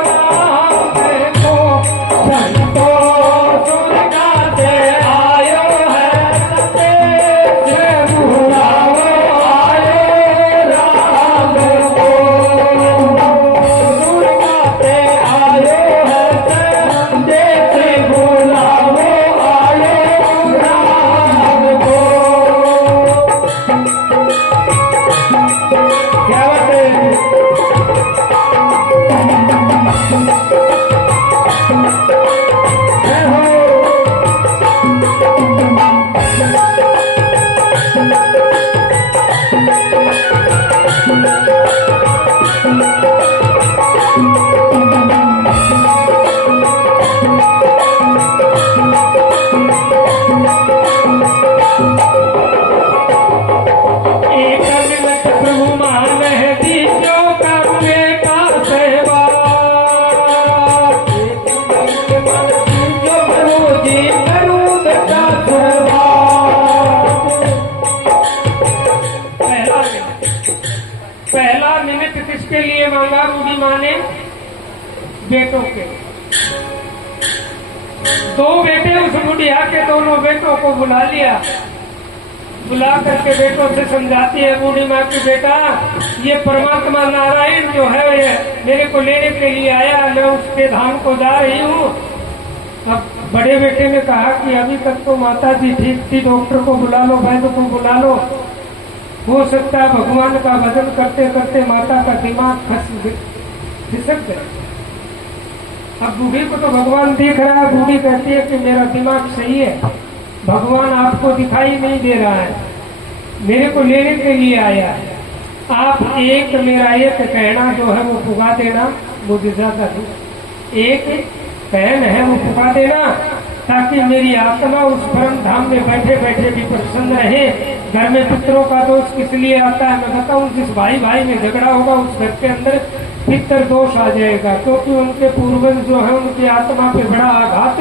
राम को। संतो सुरगा से आयो है संदेश बुलावो आयो राम को। सुरगा से आयो है संदेश बुलावो आयो राम को। क्या बात है। जय हो। एक मिनट प्रभु मान है दीजो कर बेटा सेवा। एक मिनट दीजो प्रभु जी करूं बेटा सेवा। पहला मिनट किसके लिए मांगा बूढ़ी माँ ने, बेटों के। 2 बेटे उस बुढ़िया के, दोनों बेटों को बुला लिया। बुला करके बेटों से समझाती है बूढ़ी माँ की बेटा ये परमात्मा नारायण जो है ये मेरे को लेने के लिए आया, मैं उसके धाम को जा रही हूँ। अब बड़े बेटे ने कहा कि अभी तक तो माता जी ठीक थी, डॉक्टर को बुला लो, वैद्य को बुला लो, हो सकता है भगवान का भजन करते करते माता का दिमाग खिसक गया। अब बूढ़ी को तो भगवान देख रहा है, बूढ़ी कहती है कि मेरा दिमाग सही है, भगवान आपको दिखाई नहीं दे रहा है, मेरे को लेने के लिए आया है। आप मेरा एक कहना जो है वो पुगा देना, मुझे ज्यादा नहीं, एक कहन है वो पुगा देना, ताकि मेरी आत्मा उस परम धाम में बैठे बैठे भी प्रसन्न रहे। घर में पितरों का दोष किस लिए आता है मैं बताऊं, जिस भाई भाई में झगड़ा होगा उस घर के अंदर पितर दोष आ जाएगा, क्योंकि उनके पूर्वज जो है उनकी आत्मा पे बड़ा आघात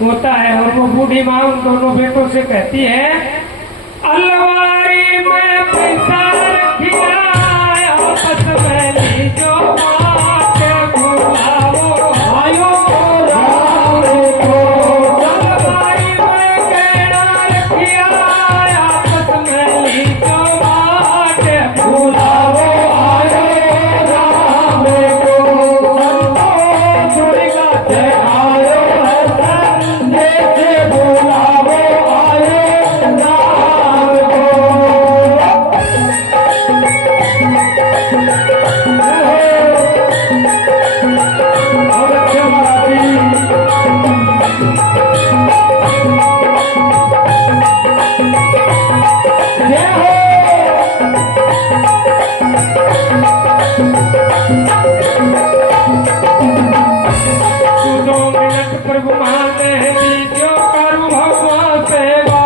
होता है। और वो बूढ़ी माँ उन दोनों बेटों से कहती है अलवारी में पैसा रखिया आपस में लीजो माँ के बुलावो आयो राम को। अलवारी में प्रभु मान दीजियो करूँ भगवान सेवा।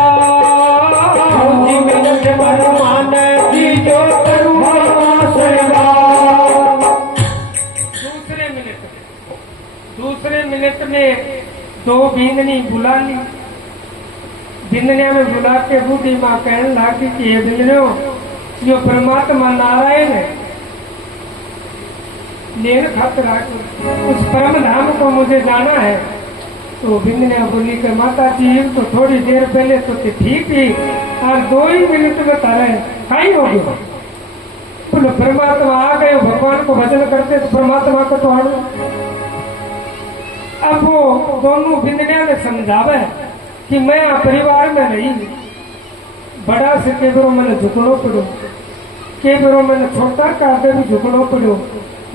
प्रभु मान दीजियो करूँ भगवान सेवा। दूसरे मिनट में दो बींदनी बुला ली। बिंदनिया में बुला के बूढ़ी माँ कहने लगी कि ये बिंदनियों, जो परमात्मा नारायण है, लेन खातिर उस परम धाम को मुझे जाना है। तो बिंदनिया बोली कि माता जी तो थोड़ी देर पहले तो ठीक ही, और 2 ही मिनट में तारे कहीं हो गया। बोले परमात्मा आ गए, भगवान को भजन करते तो परमात्मा को तो आना। अब वो दोनों बिंदनिया ने समझावे कि मैं परिवार में नहीं, बड़ा से के बेरो मैंने झुकनो पड़ो, के बेरो मैंने छोटा कर भी झुकनो पड़ो,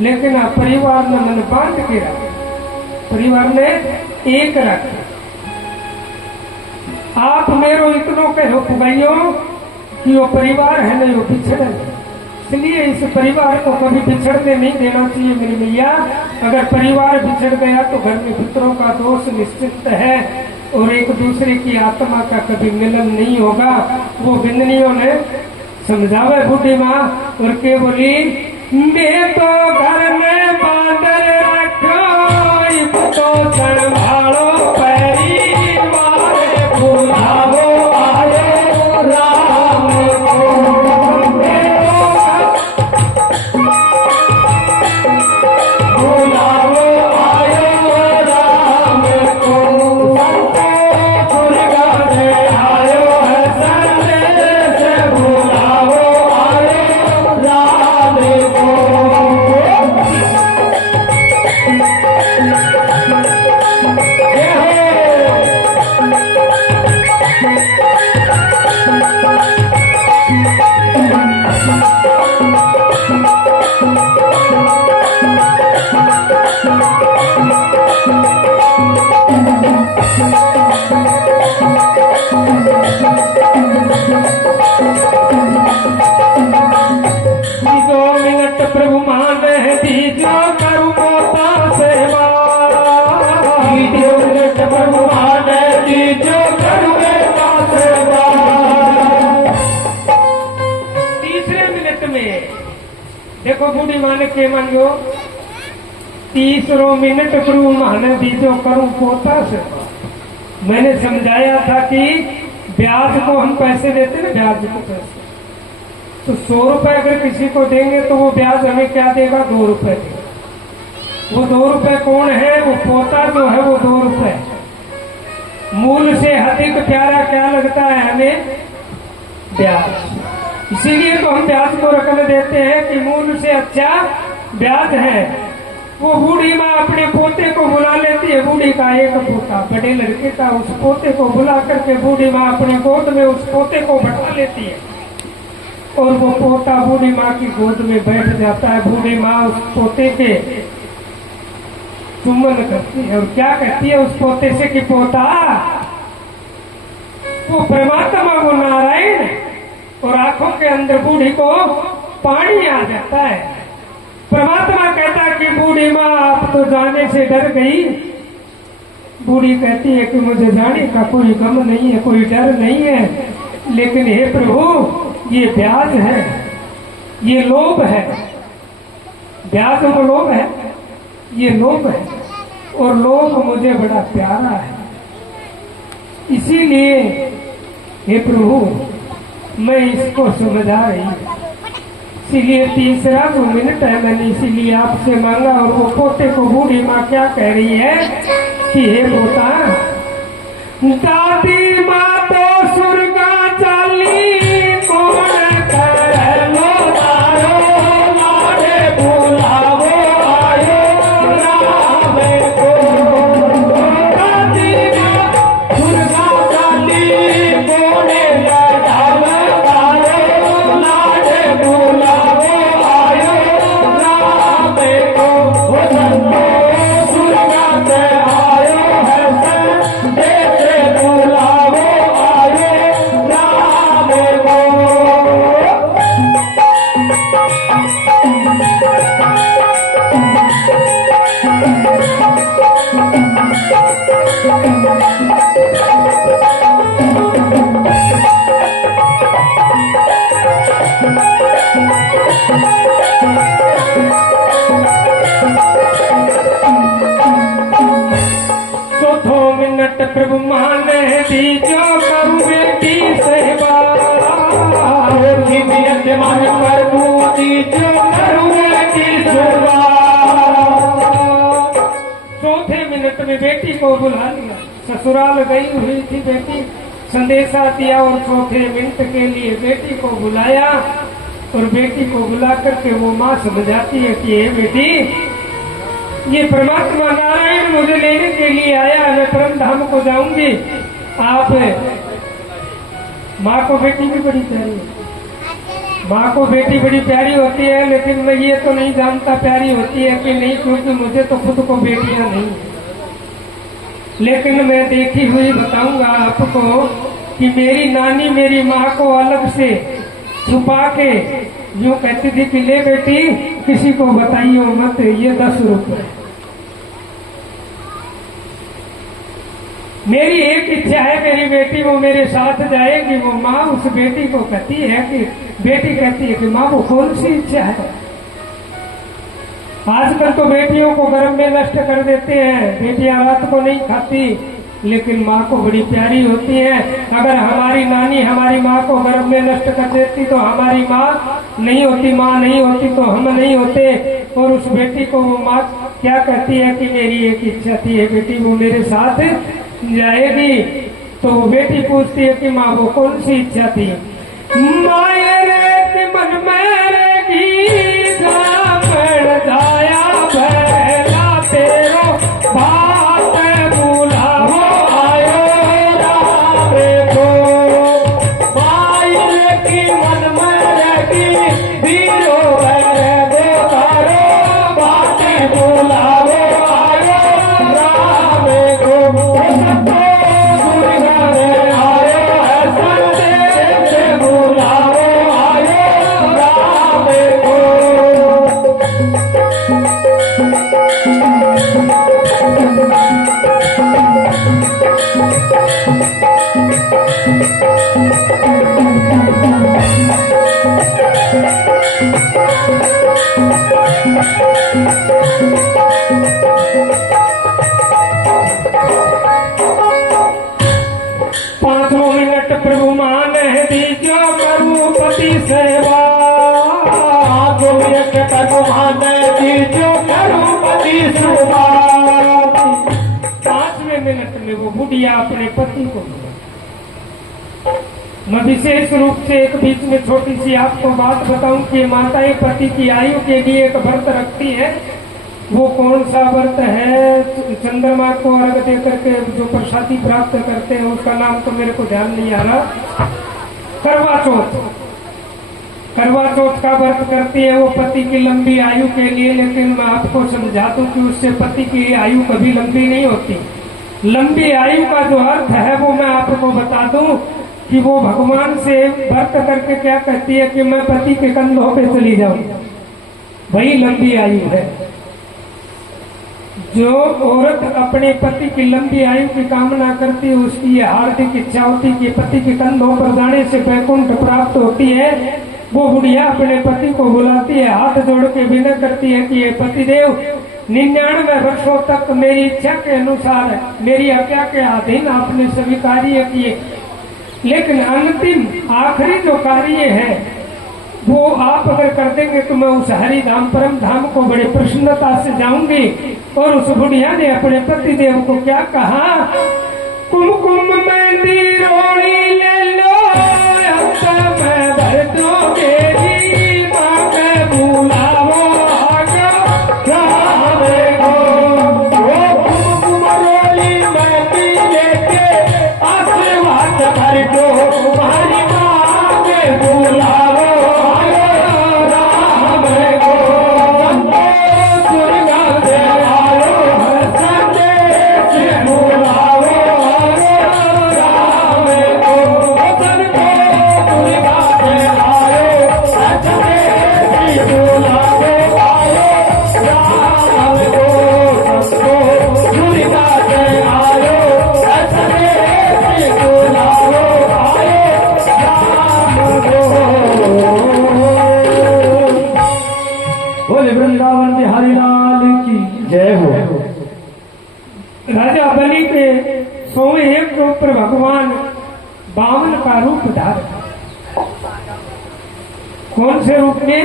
लेकिन आ परिवार ने मैंने बांध के रखा, परिवार ने एक रखा। आप मेरो इतनो कहो पुगाइयो कि वो परिवार है नहीं वो बिछड़े, इसलिए इस परिवार को कभी बिछड़ने नहीं देना चाहिए मेरी मैया। अगर परिवार बिछड़ गया तो घर में पितरों का दोष निश्चित है और एक दूसरे की आत्मा का कभी मिलन नहीं होगा। वो बिंदनियों ने समझावे बूढ़ी माँ और के बोली, मैं तो घर में बांधर रखो तो संभालो परिवार, बुलावो आए राम को। बुलावो आए राम को, दुर्गा दे आयो है संदेश, बुलावो आए राम को। प्रभु मान दीजियो करूँ मोता सेवा। प्रभु मान दीजियो करूँ मोता सेवा। तीसरे मिनट में देखो बूढ़ी माने के मानियो, 30 मिनट प्रभु मान दीजियो करूँ पोता सेवा। मैंने समझाया था कि ब्याज को हम पैसे देते ना, ब्याज को पैसे, तो 100 रुपए अगर किसी को देंगे तो वो ब्याज हमें क्या देगा, 2 रुपए देगा। वो 2 रुपए कौन है, वो पोता जो है वो 2 रुपए। मूल से अधिक प्यारा क्या लगता है हमें, ब्याज। इसीलिए तो हम ब्याज को रकम देते हैं कि मूल से अच्छा ब्याज है। वो बूढ़ी माँ अपने पोते को बुला लेती है, बूढ़ी का एक पोता, बड़े लड़के का, उस पोते को बुला करके बूढ़ी माँ अपने गोद में उस पोते को बैठा लेती है और वो पोता बूढ़ी माँ की गोद में बैठ जाता है। बूढ़ी माँ उस पोते के चुम्बन करती है और क्या कहती है उस पोते से कि पोता, वो परमात्मा वो नारायण, और आंखों के अंदर बूढ़ी को पानी आ जाता है। परमात्मा कहता है कि बूढ़ी माँ आप तो जाने से डर गई। बूढ़ी कहती है कि मुझे जाने का कोई गम नहीं है, कोई डर नहीं है, लेकिन हे प्रभु ये ब्याज है, ये लोभ है। ब्याज वो लोभ है, ये लोभ है, और लोभ मुझे बड़ा प्यारा है। इसीलिए हे प्रभु मैं इसको समझा रही हूँ। इसीलिए तीसरा जो मिनट है मैंने इसीलिए आपसे मांगा। और वो पोते को बूढ़ी माँ क्या कह रही है कि हे पोता, दादी माँ तो सुरगा चाली कौन कर लो तारो, लाडे बुलावो आयो राम को। दादी माँ सुरगा चाली कौन लड़ाव तारो, लाडे बुलावो आयो मिनट प्रभु माने दीजो करूँ बेटी सेवा मन प्रभु दीजो करूँ बेटी सेवा। चौथे मिनट में बेटी को बुला लिया। ससुराल गई हुई थी बेटी, संदेशा दिया और चौथे मिनट के लिए बेटी को बुलाया और बेटी को बुला करके वो माँ समझाती है कि ये बेटी, ये परमात्मा नारायण मुझे लेने के लिए आया, मैं परम धाम को जाऊंगी। आप माँ को बेटी भी बड़ी प्यारी है, माँ को बेटी बड़ी प्यारी होती है, लेकिन मैं ये तो नहीं जानता प्यारी होती है कि नहीं, क्योंकि मुझे तो खुद को बेटियां नहीं। लेकिन मैं देखी हुई बताऊंगा आपको कि मेरी नानी मेरी माँ को अलग से छुपा के यूं कहती थी कि ले बेटी किसी को बताइयो मत, ये 10 रुपए। मेरी एक इच्छा है, मेरी बेटी वो मेरे साथ जाएगी। वो माँ उस बेटी को कहती है कि बेटी कहती है कि माँ वो कौन सी इच्छा है। आजकल तो बेटियों को गर्भ में नष्ट कर देते हैं, बेटियां रात को नहीं खाती, लेकिन माँ को बड़ी प्यारी होती है। अगर हमारी नानी हमारी माँ को गर्भ में नष्ट कर देती तो हमारी माँ नहीं होती, माँ नहीं होती तो हम नहीं होते। और उस बेटी को वो माँ क्या कहती है कि मेरी एक इच्छा थी, है बेटी वो मेरे साथ जाएगी। तो वो बेटी पूछती है कि माँ वो कौन सी इच्छा थी। मायरे मन मेरेगी गावण दाया भैला तेरो बात बुलावो आयो रामे को। मायरे की मन मेरेगी वीरो दे तारो बात बुलावो आयो रामे को। पांचों मिनट प्रभु मान है दीजो करूँ पति सेवा। पांचों मिनट प्रभु मान है दीजो करूँ पति सेवा। 5वें मिनट में वो बुढ़िया अपने पति को मैं विशेष रूप से एक बीच में छोटी सी आपको बात बताऊं कि माताएं पति की आयु के लिए एक व्रत रखती है। वो कौन सा व्रत है? चंद्रमा को अर्घ दे करके जो प्रसादी प्राप्त करते हैं, उसका नाम तो मेरे को ध्यान नहीं आ रहा। करवा चौथ, करवा चौथ का व्रत करती है वो पति की लंबी आयु के लिए। लेकिन मैं आपको समझा दूं कि उससे पति की आयु कभी लंबी नहीं होती। लंबी आयु का जो अर्थ है वो मैं आपको बता दूं कि वो भगवान से व्रत करके क्या कहती है कि मैं पति के कंधों पे चली जाऊं, वही लंबी आयु है। जो औरत अपने पति की लंबी आयु की कामना करती है, उसकी ये हार्दिक इच्छा होती है कि पति के कंधों पर जाने से वैकुंठ प्राप्त होती है। वो बुढ़िया अपने पति को बुलाती है, हाथ जोड़ के विनय करती है कि ये पतिदेव 99 वर्षों तक मेरी इच्छा के अनुसार मेरी आज्ञा के अधीन आपने सभी कार्य किए, लेकिन अंतिम आखिरी जो कार्य है वो आप अगर कर देंगे तो मैं उस हरि धाम परम धाम को बड़े प्रसन्नता से जाऊंगी। और उस बुढ़िया ने अपने पति देव को क्या कहा, कुमकुम मेहंदी रोड़ी ले लो, अब मैं भर दूंगी माँ के बुलावो आगे रामे को। वो कुमकुम रोड़ी मेहंदी लेके आशीर्वाद भर दो तुम्हारी माँ के बुलावो जय हो। राजा बलि के 101 के ऊपर भगवान 52 का रूप धारण। कौन से रूप में?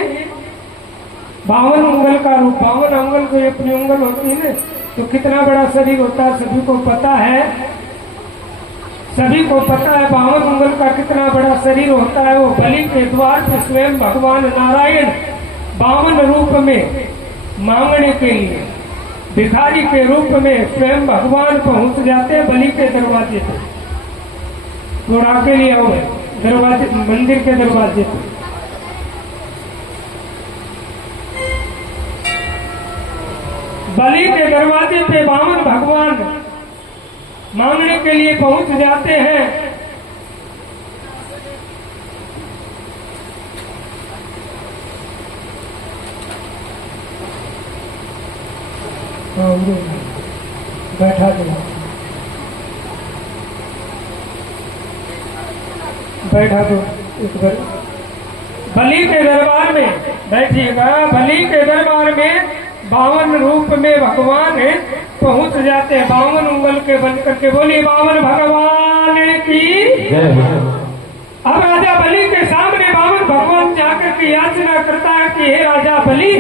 52 उंगल का रूप। 52 उंगल को अपनी उंगल होती है ना, तो कितना बड़ा शरीर होता है सभी को पता है। सभी को पता है 52 उंगल का कितना बड़ा शरीर होता है। वो बलि के द्वार पर स्वयं भगवान नारायण 52 रूप में मांगने के लिए भिखारी के रूप में स्वयं भगवान पहुंच जाते हैं बलि के दरवाजे पे। थोड़ा के लिए आओ दरवाजे, मंदिर के दरवाजे पे। बलि के दरवाजे पे 52 भगवान मांगने के लिए पहुंच जाते हैं। बैठा दो, बैठा दो एक बार। बलि के दरबार में बैठिएगा। बलि के दरबार में 52 रूप में भगवान पहुंच जाते हैं। 52 उंगल के बन करके बोलिए 52 भगवान की। अब राजा बलि के सामने 52 भगवान जाकर के याचना करता है कि हे राजा बलि।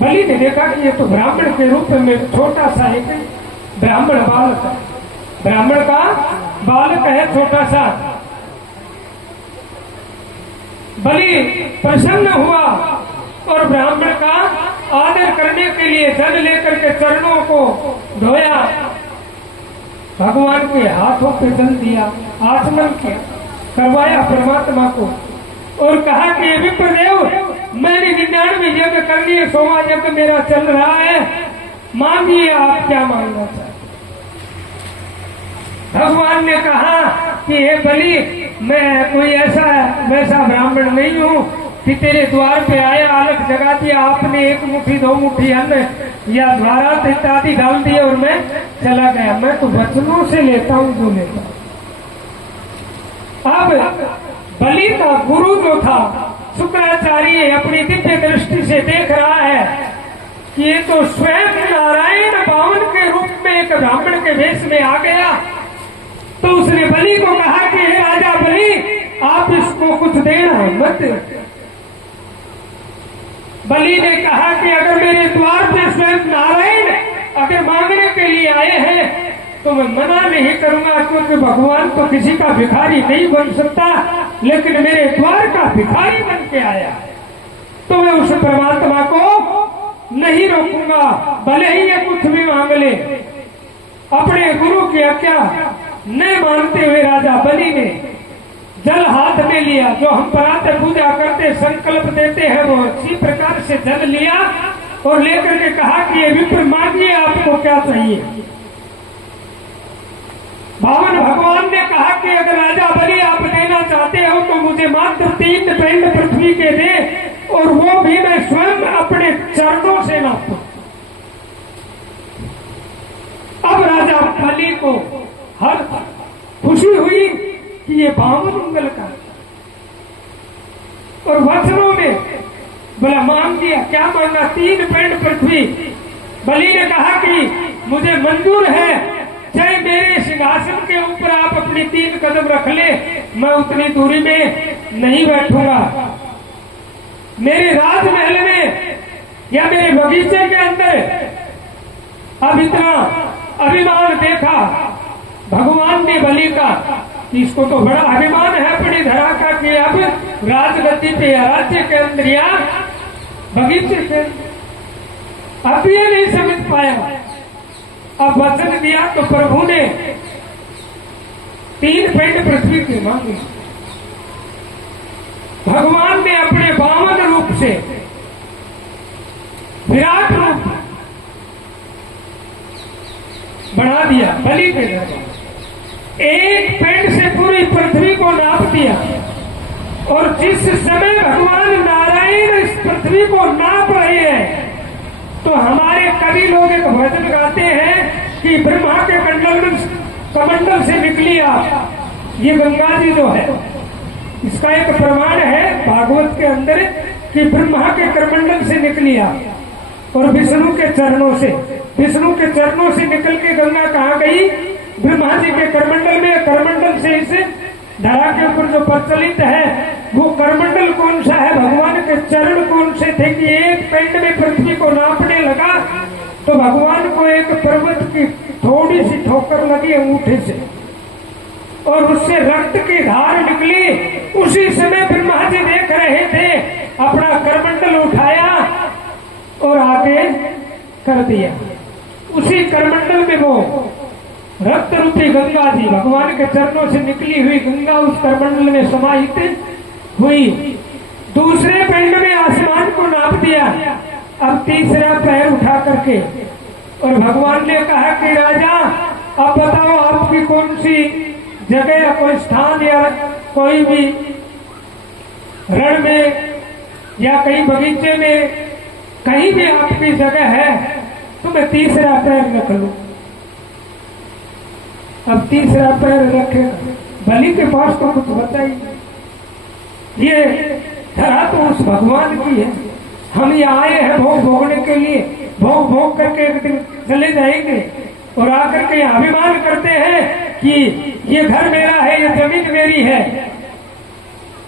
बलि ने देखा कि ये तो ब्राह्मण के रूप में छोटा सा एक ब्राह्मण बालक है, ब्राह्मण का बालक है छोटा सा। बलि प्रसन्न हुआ और ब्राह्मण का आदर करने के लिए जल लेकर के चरणों को धोया, भगवान के हाथों पे जल दिया, आचमन करवाया परमात्मा को और कहा कि विप्रदेव मैंने 99 यज्ञ कर लिए, 100वां यज्ञ मेरा चल रहा है, मांगिए आप क्या मांगना चाहते। भगवान ने कहा कि हे बलि मैं कोई ऐसा वैसा ब्राह्मण नहीं हूँ कि तेरे द्वार पे आया, आलख जगा दिया आपने, 1 मुट्ठी 2 मुट्ठी अन्न या द्वारात इत्यादि डाल दिए और मैं चला गया। मैं तो वचनों से लेता हूँ जो लेता हूँ। अब बलि का गुरु जो था शुक्राचार्य अपनी दिव्य दृष्टि से देख रहा है कि ये तो स्वयं नारायण 52 के रूप में एक ब्राह्मण के वेश में आ गया। तो उसने बलि को कहा कि हे राजा बलि आप इसको कुछ देना मत। बलि ने कहा कि अगर मेरे द्वार पे स्वयं नारायण अगर मांगने के लिए आए हैं तो मैं मना नहीं करूंगा, क्योंकि भगवान तो किसी का भिखारी नहीं बन सकता, लेकिन मेरे द्वार का भिखारी बन के आया तो मैं उस परमात्मा को नहीं रोकूंगा, भले ही ये कुछ भी मांग ले। अपने गुरु की आज्ञा न मानते हुए राजा बलि ने जल हाथ में लिया, जो हम प्रातः पूजा करते संकल्प देते हैं वो इसी प्रकार से जल लिया और लेकर के कहा कि ये विप्र मांगिए आपको क्या चाहिए। 52 भगवान ने कहा कि अगर राजा बलि आप देना चाहते हो तो मुझे मात्र 3 पिंड पृथ्वी के दे और वो भी मैं स्वयं अपने चरणों से नापूं। अब राजा बलि को हर खुशी हुई कि ये 52 उंगल का और वचनों में बोला मांग दिया। क्या मांगा? 3 पिंड पृथ्वी। बलि ने कहा कि मुझे मंजूर है, चाहे मेरे सिंहासन के ऊपर आप अपनी 3 कदम रख ले, मैं उतनी दूरी में नहीं बैठूंगा। मेरे राजमहल में या मेरे बगीचे के अंदर अब इतना अभिमान देखा भगवान ने बलि का, इसको तो बड़ा अभिमान है अपनी धरा का कि अब राजगद्दी पे या राज्य के अंदर या बगीचे के, अब ये नहीं समझ पाया। अब वचन दिया तो प्रभु ने 3 पिंड पृथ्वी की मांगी। भगवान ने अपने 52 रूप से विराट रूप बना दिया बलि के दरबार। 1 पिंड से पूरी पृथ्वी को नाप दिया और जिस समय भगवान नारायण इस पृथ्वी को नाप रहे हैं तो हमारे कवि लोग एक भजन गाते हैं कि ब्रह्मा के कमंडल से निकली आप। ये गंगा जी जो है इसका एक प्रमाण है भागवत के अंदर कि ब्रह्मा के करमंडल से निकली आप। और विष्णु के चरणों से निकल के गंगा कहाँ गई? ब्रह्मा जी के करमंडल में। करमंडल से इस धरा के ऊपर जो प्रचलित है वो करमंडल कौन सा है? भगवान के चरण कौन से थे कि एक पिंड में पृथ्वी को नापने लगा तो भगवान को एक पर्वत की थोड़ी सी ठोकर लगी अंगूठे से और उससे रक्त की धार निकली। उसी समय ब्रह्मा जी देख रहे थे, अपना करमंडल उठाया और आगे कर दिया। उसी करमंडल में वो रक्त रूपी गंगा जी, भगवान के चरणों से निकली हुई गंगा उस करमंडल में समाहित हुई। दूसरे पिंड में आसमान को नाप दिया। अब तीसरा पैर उठा करके और भगवान ने कहा कि राजा अब बताओ आपकी कौन सी जगह या कोई स्थान या कोई भी रण में या कहीं बगीचे में कहीं भी आपकी जगह है तो मैं तीसरा पैर रख लूं। अब तीसरा पैर रखेगा, बलि के पास तो कुछ बचा ही नहीं। ये धरा तो उस भगवान की है। हम ये आए हैं भोग भोगने के लिए, भोग भोग करके एक दिन चले जाएंगे और आकर के अभिमान करते हैं कि ये घर मेरा है, ये जमीन मेरी है।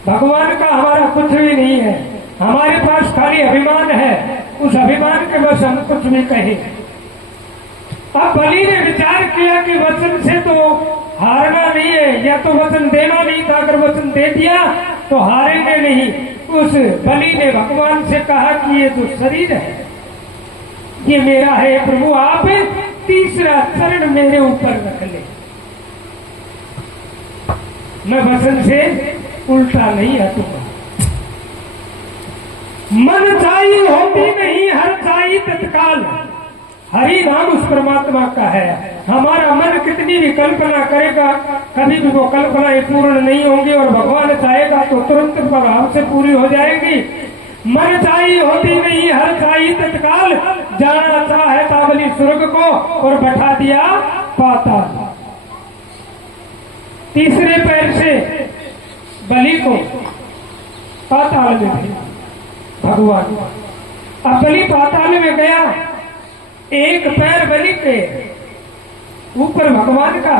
भगवान का हमारा कुछ भी नहीं है, हमारे पास खाली अभिमान है। उस अभिमान के बस हम कुछ भी कहें। अब बलि ने विचार किया कि वचन से तो हारना नहीं है, या तो वचन देना नहीं था, अगर वचन दे दिया तो हारेंगे नहीं। उस बलि ने भगवान से कहा कि ये जो शरीर है ये मेरा है प्रभु, आप तीसरा चरण मेरे ऊपर रख ले, मैं वचन से उल्टा नहीं हटूंगा। मन चाहिए होती नहीं, हर चाहिए तत्काल। हरि नाम उस परमात्मा का है। हमारा मन कितनी भी कल्पना करेगा कभी भी वो कल्पनाएं पूर्ण नहीं होंगी और भगवान चाहेगा तो तुरंत प्रभाव से पूरी हो जाएगी। मन चाहिए होती नहीं, हर चाहिए तत्काल। जाना चाहे ताबली स्वर्ग को और बैठा दिया पाताल। तीसरे पैर से बलि को पाताल में भेजा भगवान। अब बलि पाताल में गया, एक पैर बलि के ऊपर भगवान का।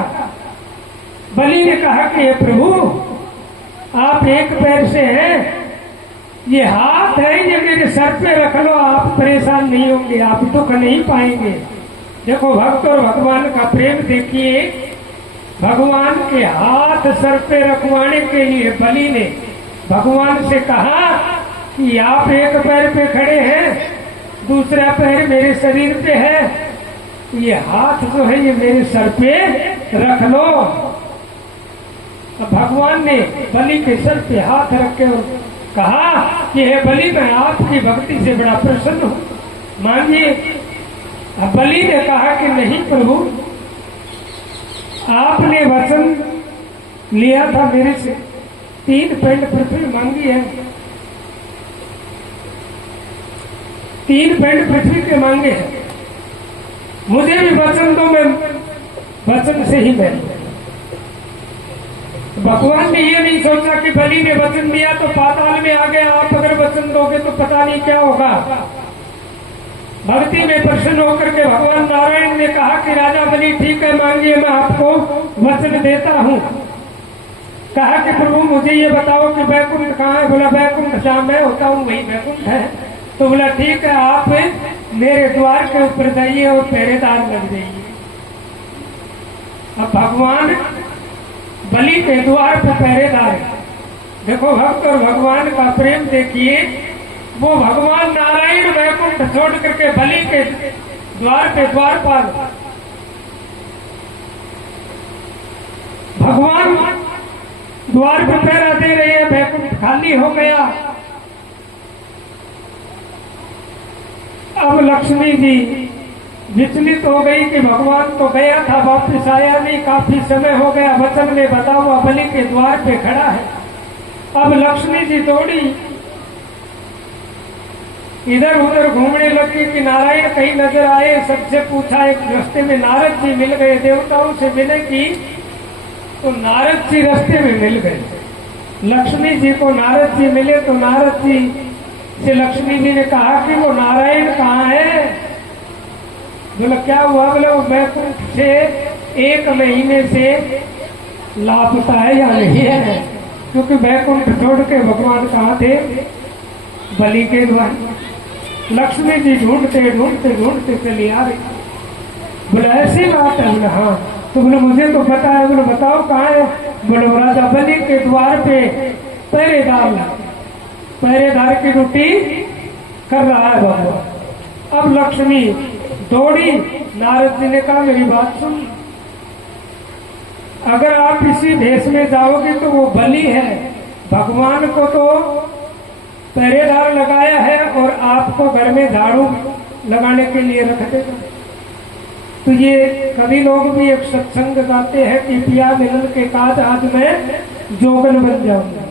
बलि ने कहा कि हे प्रभु आप एक पैर से हैं, ये हाथ है ये मेरे सर पे रख लो, आप परेशान नहीं होंगे, आप दुख नहीं पाएंगे। देखो भक्त और भगवान का प्रेम देखिए। भगवान के हाथ सर पे रखवाने के लिए बलि ने भगवान से कहा कि आप एक पैर पे खड़े हैं, दूसरा पैर मेरे शरीर पे है, ये हाथ जो है ये मेरे सर पे रख लो। अब भगवान ने बलि के सर पे हाथ रख के कहा कि हे बलि मैं आपकी भक्ति से बड़ा प्रसन्न हूं, मांगिए। अब बलि ने कहा कि नहीं प्रभु, आपने वचन लिया था मेरे से, 3 पिंड पृथ्वी मांगी है, 3 पिंड पृथ्वी के मांगे हैं, मुझे भी वचन दो, मैं वचन से ही मैं। भगवान ने ये नहीं सोचा कि बलि ने वचन दिया तो पाताल में आ गया, आप अगर वचन दोगे तो पता नहीं क्या होगा। भक्ति में प्रसन्न होकर के भगवान नारायण ने कहा कि राजा बलि ठीक है मांगिए, मैं आपको वचन देता हूं। कहा कि प्रभु मुझे ये बताओ कि बैकुंठ कहाँ है? बोला बैकुंठ जहाँ मैं होता हूँ वही बैकुंठ है। तो बोला ठीक है, आप मेरे द्वार के ऊपर जाइए और पहरेदार लग जाइए। अब भगवान बलि के द्वार पर पहरेदार है। देखो भक्त और भगवान का प्रेम देखिए। वो भगवान नारायण वैकुंठ छोड़ करके बलि के द्वार पे द्वारपाल, भगवान द्वार पर पहरा दे रहे हैं, वैकुंठ खाली हो गया। अब लक्ष्मी जी विचलित हो गई कि भगवान तो गया था वापस आया नहीं, काफी समय हो गया, वचन में बता हुआ बलि के द्वार पे खड़ा है। अब लक्ष्मी जी दौड़ी इधर उधर घूमने लगी कि नारायण कहीं नजर आए। सबसे पूछा, एक रास्ते में नारद जी मिल गए, देवताओं से मिले की तो नारद जी रास्ते में मिल गए। लक्ष्मी जी को नारद जी मिले तो नारद जी से लक्ष्मी जी ने कहा कि वो नारायण कहाँ है? बोला क्या हुआ? बोला वो बैकुंठ से 1 महीने से लापता है या नहीं है, क्योंकि बैकुंठ छोड़ के भगवान कहाँ थे? बलि के द्वार। लक्ष्मी जी ढूंढते ढूंढते ढूंढते चली आ रही। बोले ऐसी बात है? बोले हाँ। तो बोले मुझे तो पता है। बोले बताओ कहाँ है? बोले राजा बलि के द्वार पे पहरेदार की ड्यूटी कर रहा है भगवान। अब लक्ष्मी दौड़ी। नारद जी ने कहा मेरी बात सुन, अगर आप इसी भेष में जाओगे तो वो बलि है, भगवान को तो पहरेदार लगाया है और आपको घर में झाड़ू लगाने के लिए रख देगा। तो ये कभी लोग भी एक सत्संग गाते हैं कि पिया मिलन के काज आज मैं जोगन बन जाऊंगा।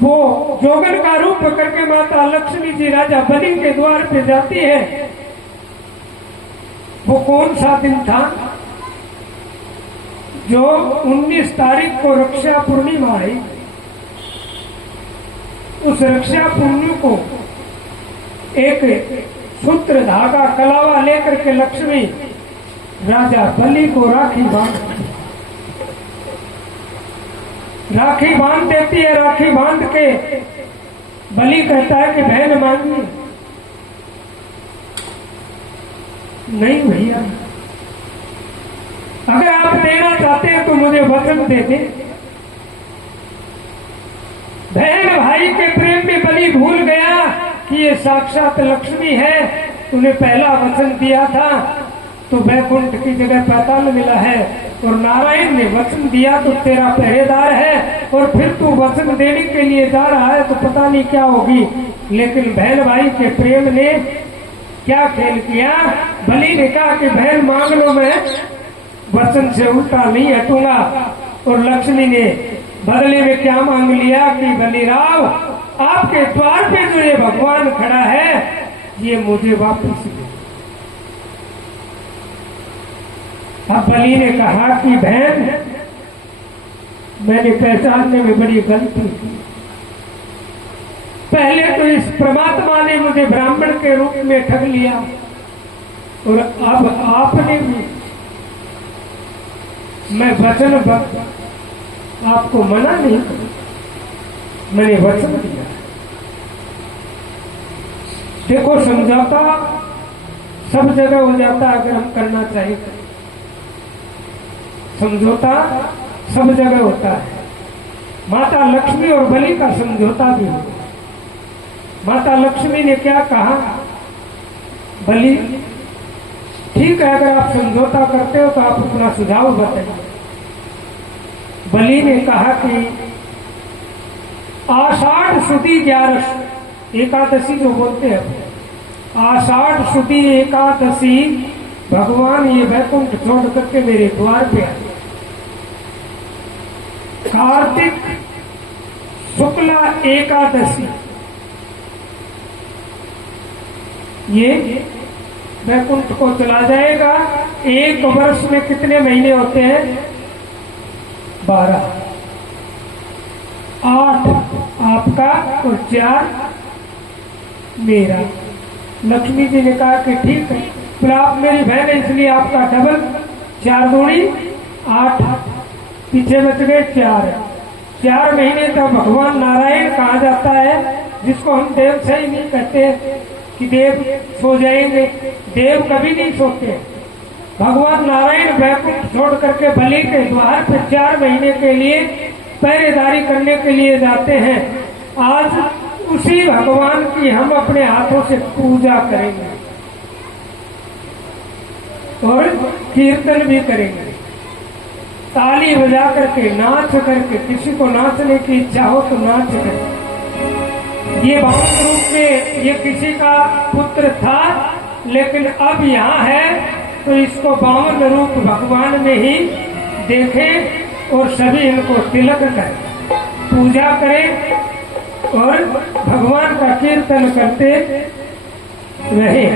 वो जोगन का रूप करके माता लक्ष्मी जी राजा बलि के द्वार पे जाती है। वो कौन सा दिन था? जो 19 तारीख को रक्षा पूर्णिमा आई। उस रक्षा पूर्णिमा को एक सूत्र धागा कलावा लेकर के लक्ष्मी राजा बलि को राखी बांध देती है। राखी बांध के बलि कहता है कि बहन मांगी। नहीं भैया, अगर आप देना चाहते हैं तो मुझे वचन दे दे। बहन भाई के प्रेम में बलि भूल गया कि ये साक्षात लक्ष्मी है। उन्हें पहला वचन दिया था तो बैकुंठ की जगह पाताल मिला है, और नारायण ने वचन दिया तो तेरा पहरेदार है, और फिर तू वचन देने के लिए जा रहा है तो पता नहीं क्या होगी। लेकिन बहन भाई के प्रेम ने क्या खेल किया? बलि ने कहा कि बहन मांग लो, मैं वचन से उल्टा नहीं हटूंगा। और लक्ष्मी ने बदले में क्या मांग लिया कि बलिराव आपके द्वार पे जो ये भगवान खड़ा है ये मुझे वापस दे। अब बलि ने कहा कि बहन मैंने पहचानने में बड़ी गलती की। पहले तो इस परमात्मा ने मुझे ब्राह्मण के रूप में ठग लिया, और अब आपने भी, मैं वचन आपको मना नहीं करूं, मैंने वचन दिया। देखो समझौता सब जगह हो जाता अगर हम करना चाहिए। समझौता सब जगह होता है। माता लक्ष्मी और बलि का समझौता भी हुआ। माता लक्ष्मी ने क्या कहा? बलि ठीक है, अगर आप समझौता करते हो तो आप अपना सुझाव बताइए। बलि ने कहा कि आषाढ़ शुद्धि 11 एकादशी जो बोलते हैं, आषाढ़ शुद्धि एकादशी भगवान ये बैकुंठ छोड़ करके मेरे द्वार पे आए। कार्तिक शुक्ला एकादशी ये बैकुंठ को चला जाएगा। 1 वर्ष में कितने महीने होते हैं? 12। 8 आपका और 4 मेरा। लक्ष्मी जी ने कहा कि ठीक है, फिर आप मेरी बहन है इसलिए आपका डबल 4 दूनी 8, पीछे बच गए 4। 4 महीने तक भगवान नारायण कहा जाता है, जिसको हम देव सही नहीं कहते कि देव सो जाएंगे। देव कभी नहीं सोते। भगवान नारायण बैकुंठ छोड़ करके बलि के द्वार पर 4 महीने के लिए पहरेदारी करने के लिए जाते हैं। आज उसी भगवान की हम अपने हाथों से पूजा करेंगे और कीर्तन भी करेंगे, ताली बजा करके, नाच करके। किसी को नाचने की इच्छा हो तो नाच करके। ये बावन रूप में ये किसी का पुत्र था, लेकिन अब यहाँ है तो इसको 52 रूप भगवान में ही देखें और सभी इनको तिलक करें, पूजा करें और भगवान का कीर्तन करते रहे।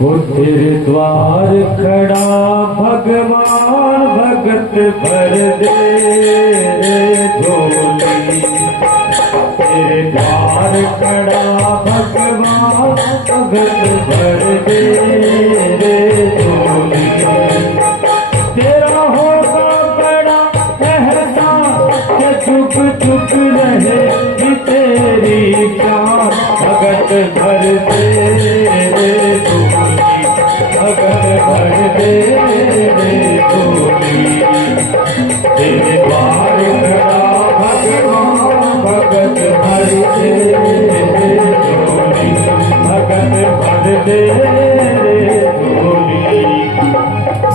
वो तेरे द्वार खड़ा भगवान, भगत भर दे रे झोली। तेरे द्वार खड़ा भगवान भगत भर दे रे झोली। तेरा होगा बड़ा एहसान कि चुप चुप रहे कि तेरी शान भगत भर दे रे झोली, भगत भर दे रे झोली। तेरे द्वार खड़ा भगवान भगत भर दे रे झोली, भगत भर दे रे झोली।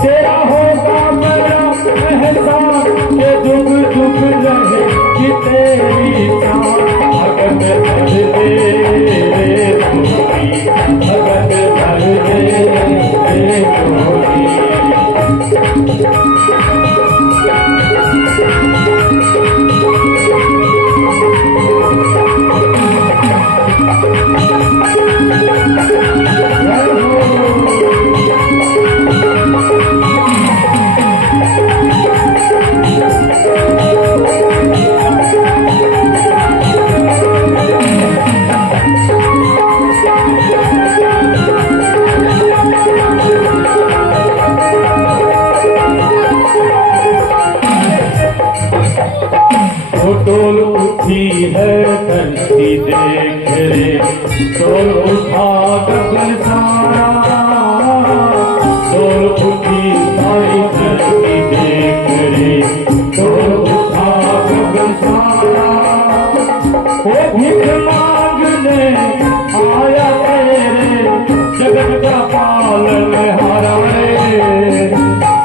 तेरा होगा बड़ा एहसान कि दुख दुख रहे कि तेरी शान भगत भर दे रे झोली, भगत भर दे रे झोली। डोल उठी है धरती देख रे, डोल उठा गगन सारा, डोल उठी सारी धरती देख रे, डोल उठा गगन सारा। वो भीख मांगने आया तेरे जगत का पालन हारा रे,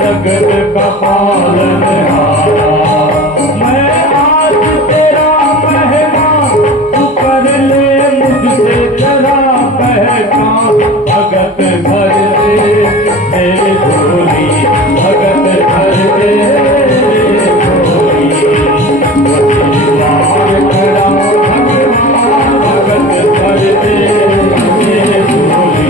जगत का पालन हारा। भगत भर दे झोली, भगत भर दे झोली। द्वार खड़ा भगवान भगत भर दे झोली।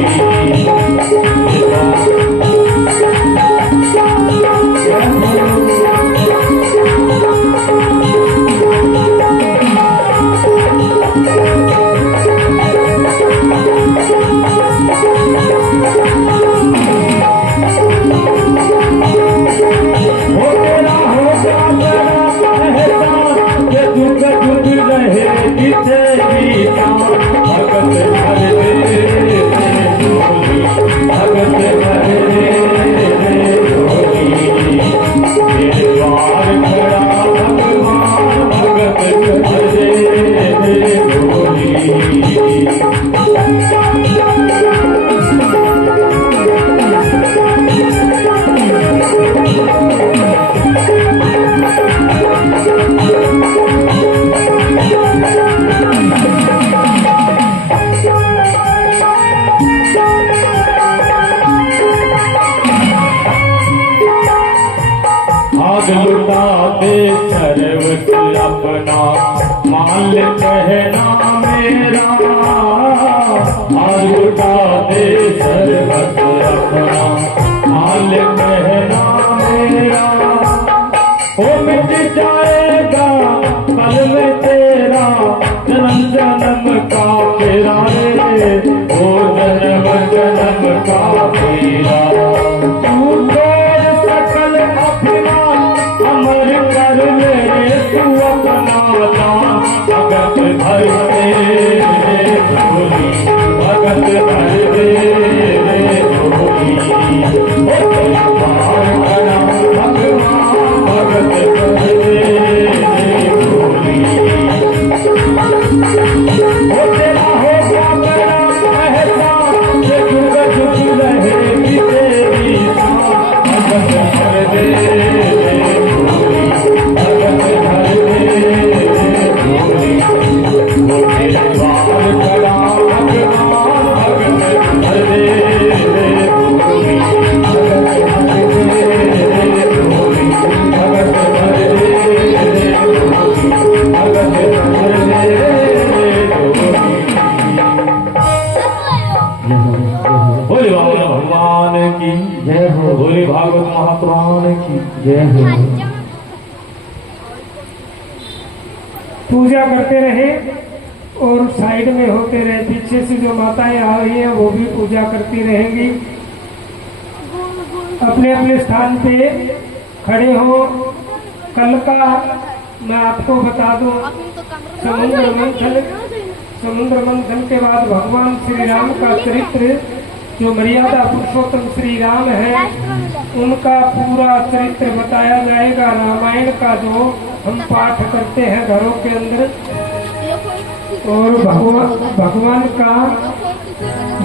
आग लुटा दे सर्वत अपना, माल कहना मेरा। आग लुटा दे सर्वत अपना, माल कहना मेरा। ओ मिट जाएगा कल में तेरा जन्म जन्म का फेरा रे, ओ जन्म जन्म का फेरा। तू तोड़ सकल अपना अमर कर ले तू अपना दान, भगत भर दे झोली, भगत भर दे झोली। द्वार खड़ा भगवान भगत भर दे झोली। तेरा होगा बड़ा एहसान कि जुग जुग रहे कि तेरी शान, भगत भर दे झोली, भगत भर दे झोली। तेरे द्वार खड़ा भगवान भगत भर दे झोली, भगत भर दे झोली, भगत भर दे झोली, भगत भर दे झोली। बोले बाबा भगवान की जय हो, बोले भागवत महापुराण की जय हो। पूजा करते रहे और साइड में होते रहे। पीछे से जो माताएं आ रही हैं वो भी पूजा करती रहेंगी। अपने अपने स्थान पे खड़े हो। कल का मैं आपको बता दूं, समुद्र मंथन के बाद भगवान श्री राम का चरित्र, जो मर्यादा पुरुषोत्तम श्री राम है, उनका पूरा चरित्र बताया जाएगा। रामायण का जो हम पाठ करते हैं घरों के अंदर, और भगवान का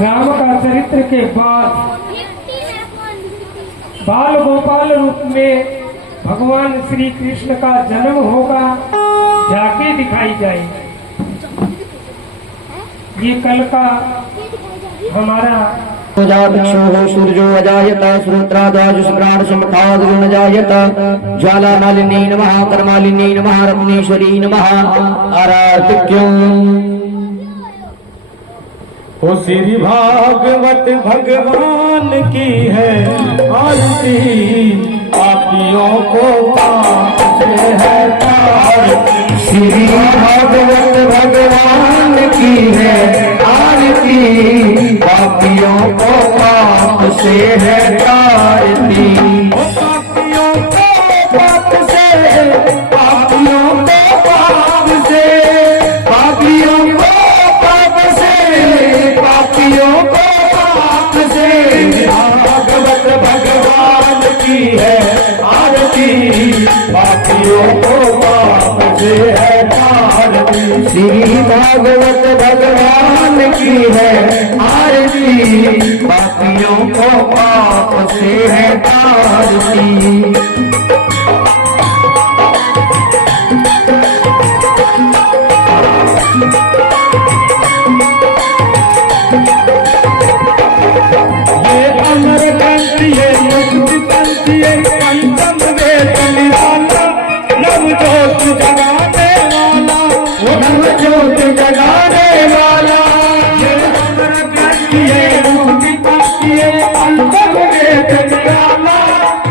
राम का चरित्र के बाद बाल गोपाल रूप में भगवान श्री कृष्ण का जन्म होगा, झांकी दिखाई जाएगी। ये कल का हमारा जातक्षो सूर्यो अजायत श्रोत्रादाजुष्प्राणसमुखाद् गुणजायत ज्वालामालिनी नमः कर्मालिनी नमः रत्नेश्वरी नमः आरार्तिक्यं। ओ श्री भागवत भगवान की है आरती, पापियों को पाप से है तारती। श्री भागवत भगवान की है आरती, पापियों को पाप से है तारती। पापियों को पाप से, पापियों को पाप से, पापियों को पाप से, पापियों को पाप से। भागवत भगवान की है आरती, पापियों को पाप से है तारती। श्री भागवत भगवान की है आरती, पापियों को पाप से है तारती। ये अमर ग्रंथ, ये मुक्ति पंथ, ये पंचम वेद निराला, नव जोत जगाने वाला, वो नव जोत जगाने वाला। ये अमर ग्रंथ, ये मुक्ति पंथ, ये पंचम वेद निराला,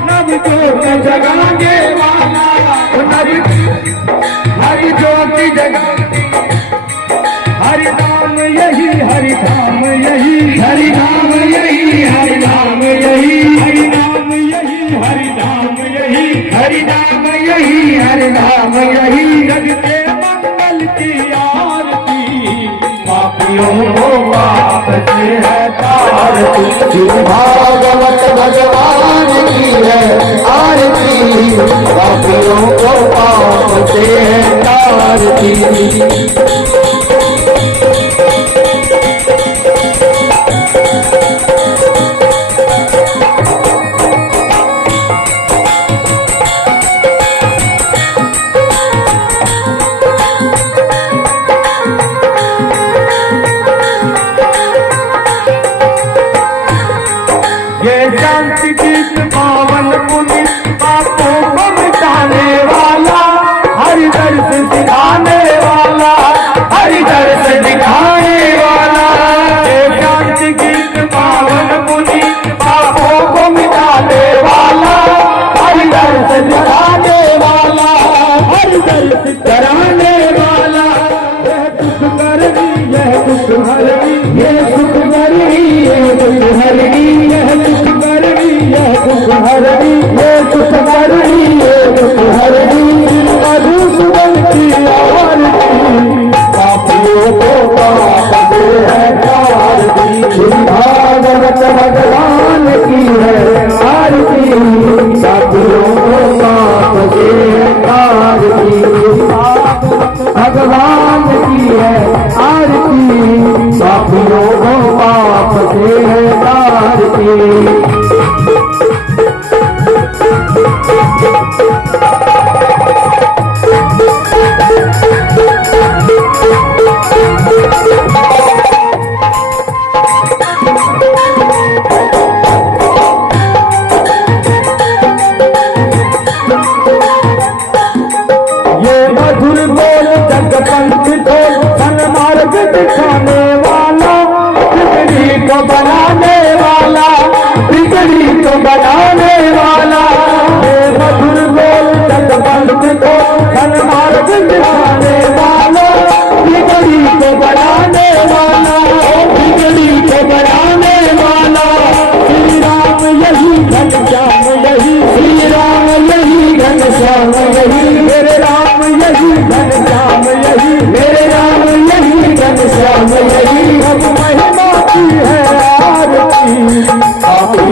नव जोत जगाने वाला, वो नव हरि ज्योति जगाने। हरि नाम यही, हरि धाम यही, हरि नाम यही, हरि नाम यही, हरि नाम यही, हरि धाम यही, हरि नाम यही, हरि नाम यही। जग के मंगल की आरती, पापियों को पाप से है तारती। श्री भागवत भगवान की है आरती, पापियों को पाप से है तारती। शांति गीत पावन पुनीत, पापों को मिटाने वाला, हरि दर्श दिखाने वाला, हरि दर्श दिखाने वाला। शांति गीत पावन पुनीत, पापों को मिटाने वाला, हरि दर्श दिखाने वाला, हरि दर्श कराने वाला। यह दुख करनी, यह दुख हरनी, यह सुख करनी, यह दुख हरनी, यह दुख करनी, यह दुख हरनी, यह दुख करनी, यह दुख हरनी। मधुसूदन की आरती, पापियों को पाप से है तारती। श्री भागवत भगवान की है आरती, पापियों को पाप से है तारती। भगवान की है आरती, पापियों को पाप से है तारती। ये मधुर बोल जगपंथ को सन्मार्ग दिखाने वाला, बिगड़ी को बनाने वाला, बिगड़ी को बनाने वाला। ये मधुर बोल जगपंथ को सन्मार्ग दिखाने वाला,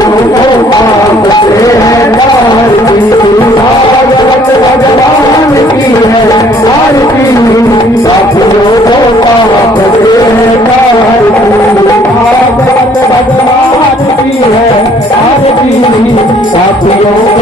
साथियों को पाप से है आरती, भागवत भगवान की है आरती, साथियों को पाप से है आरती, भागवत भगवान की है आरती, साथियों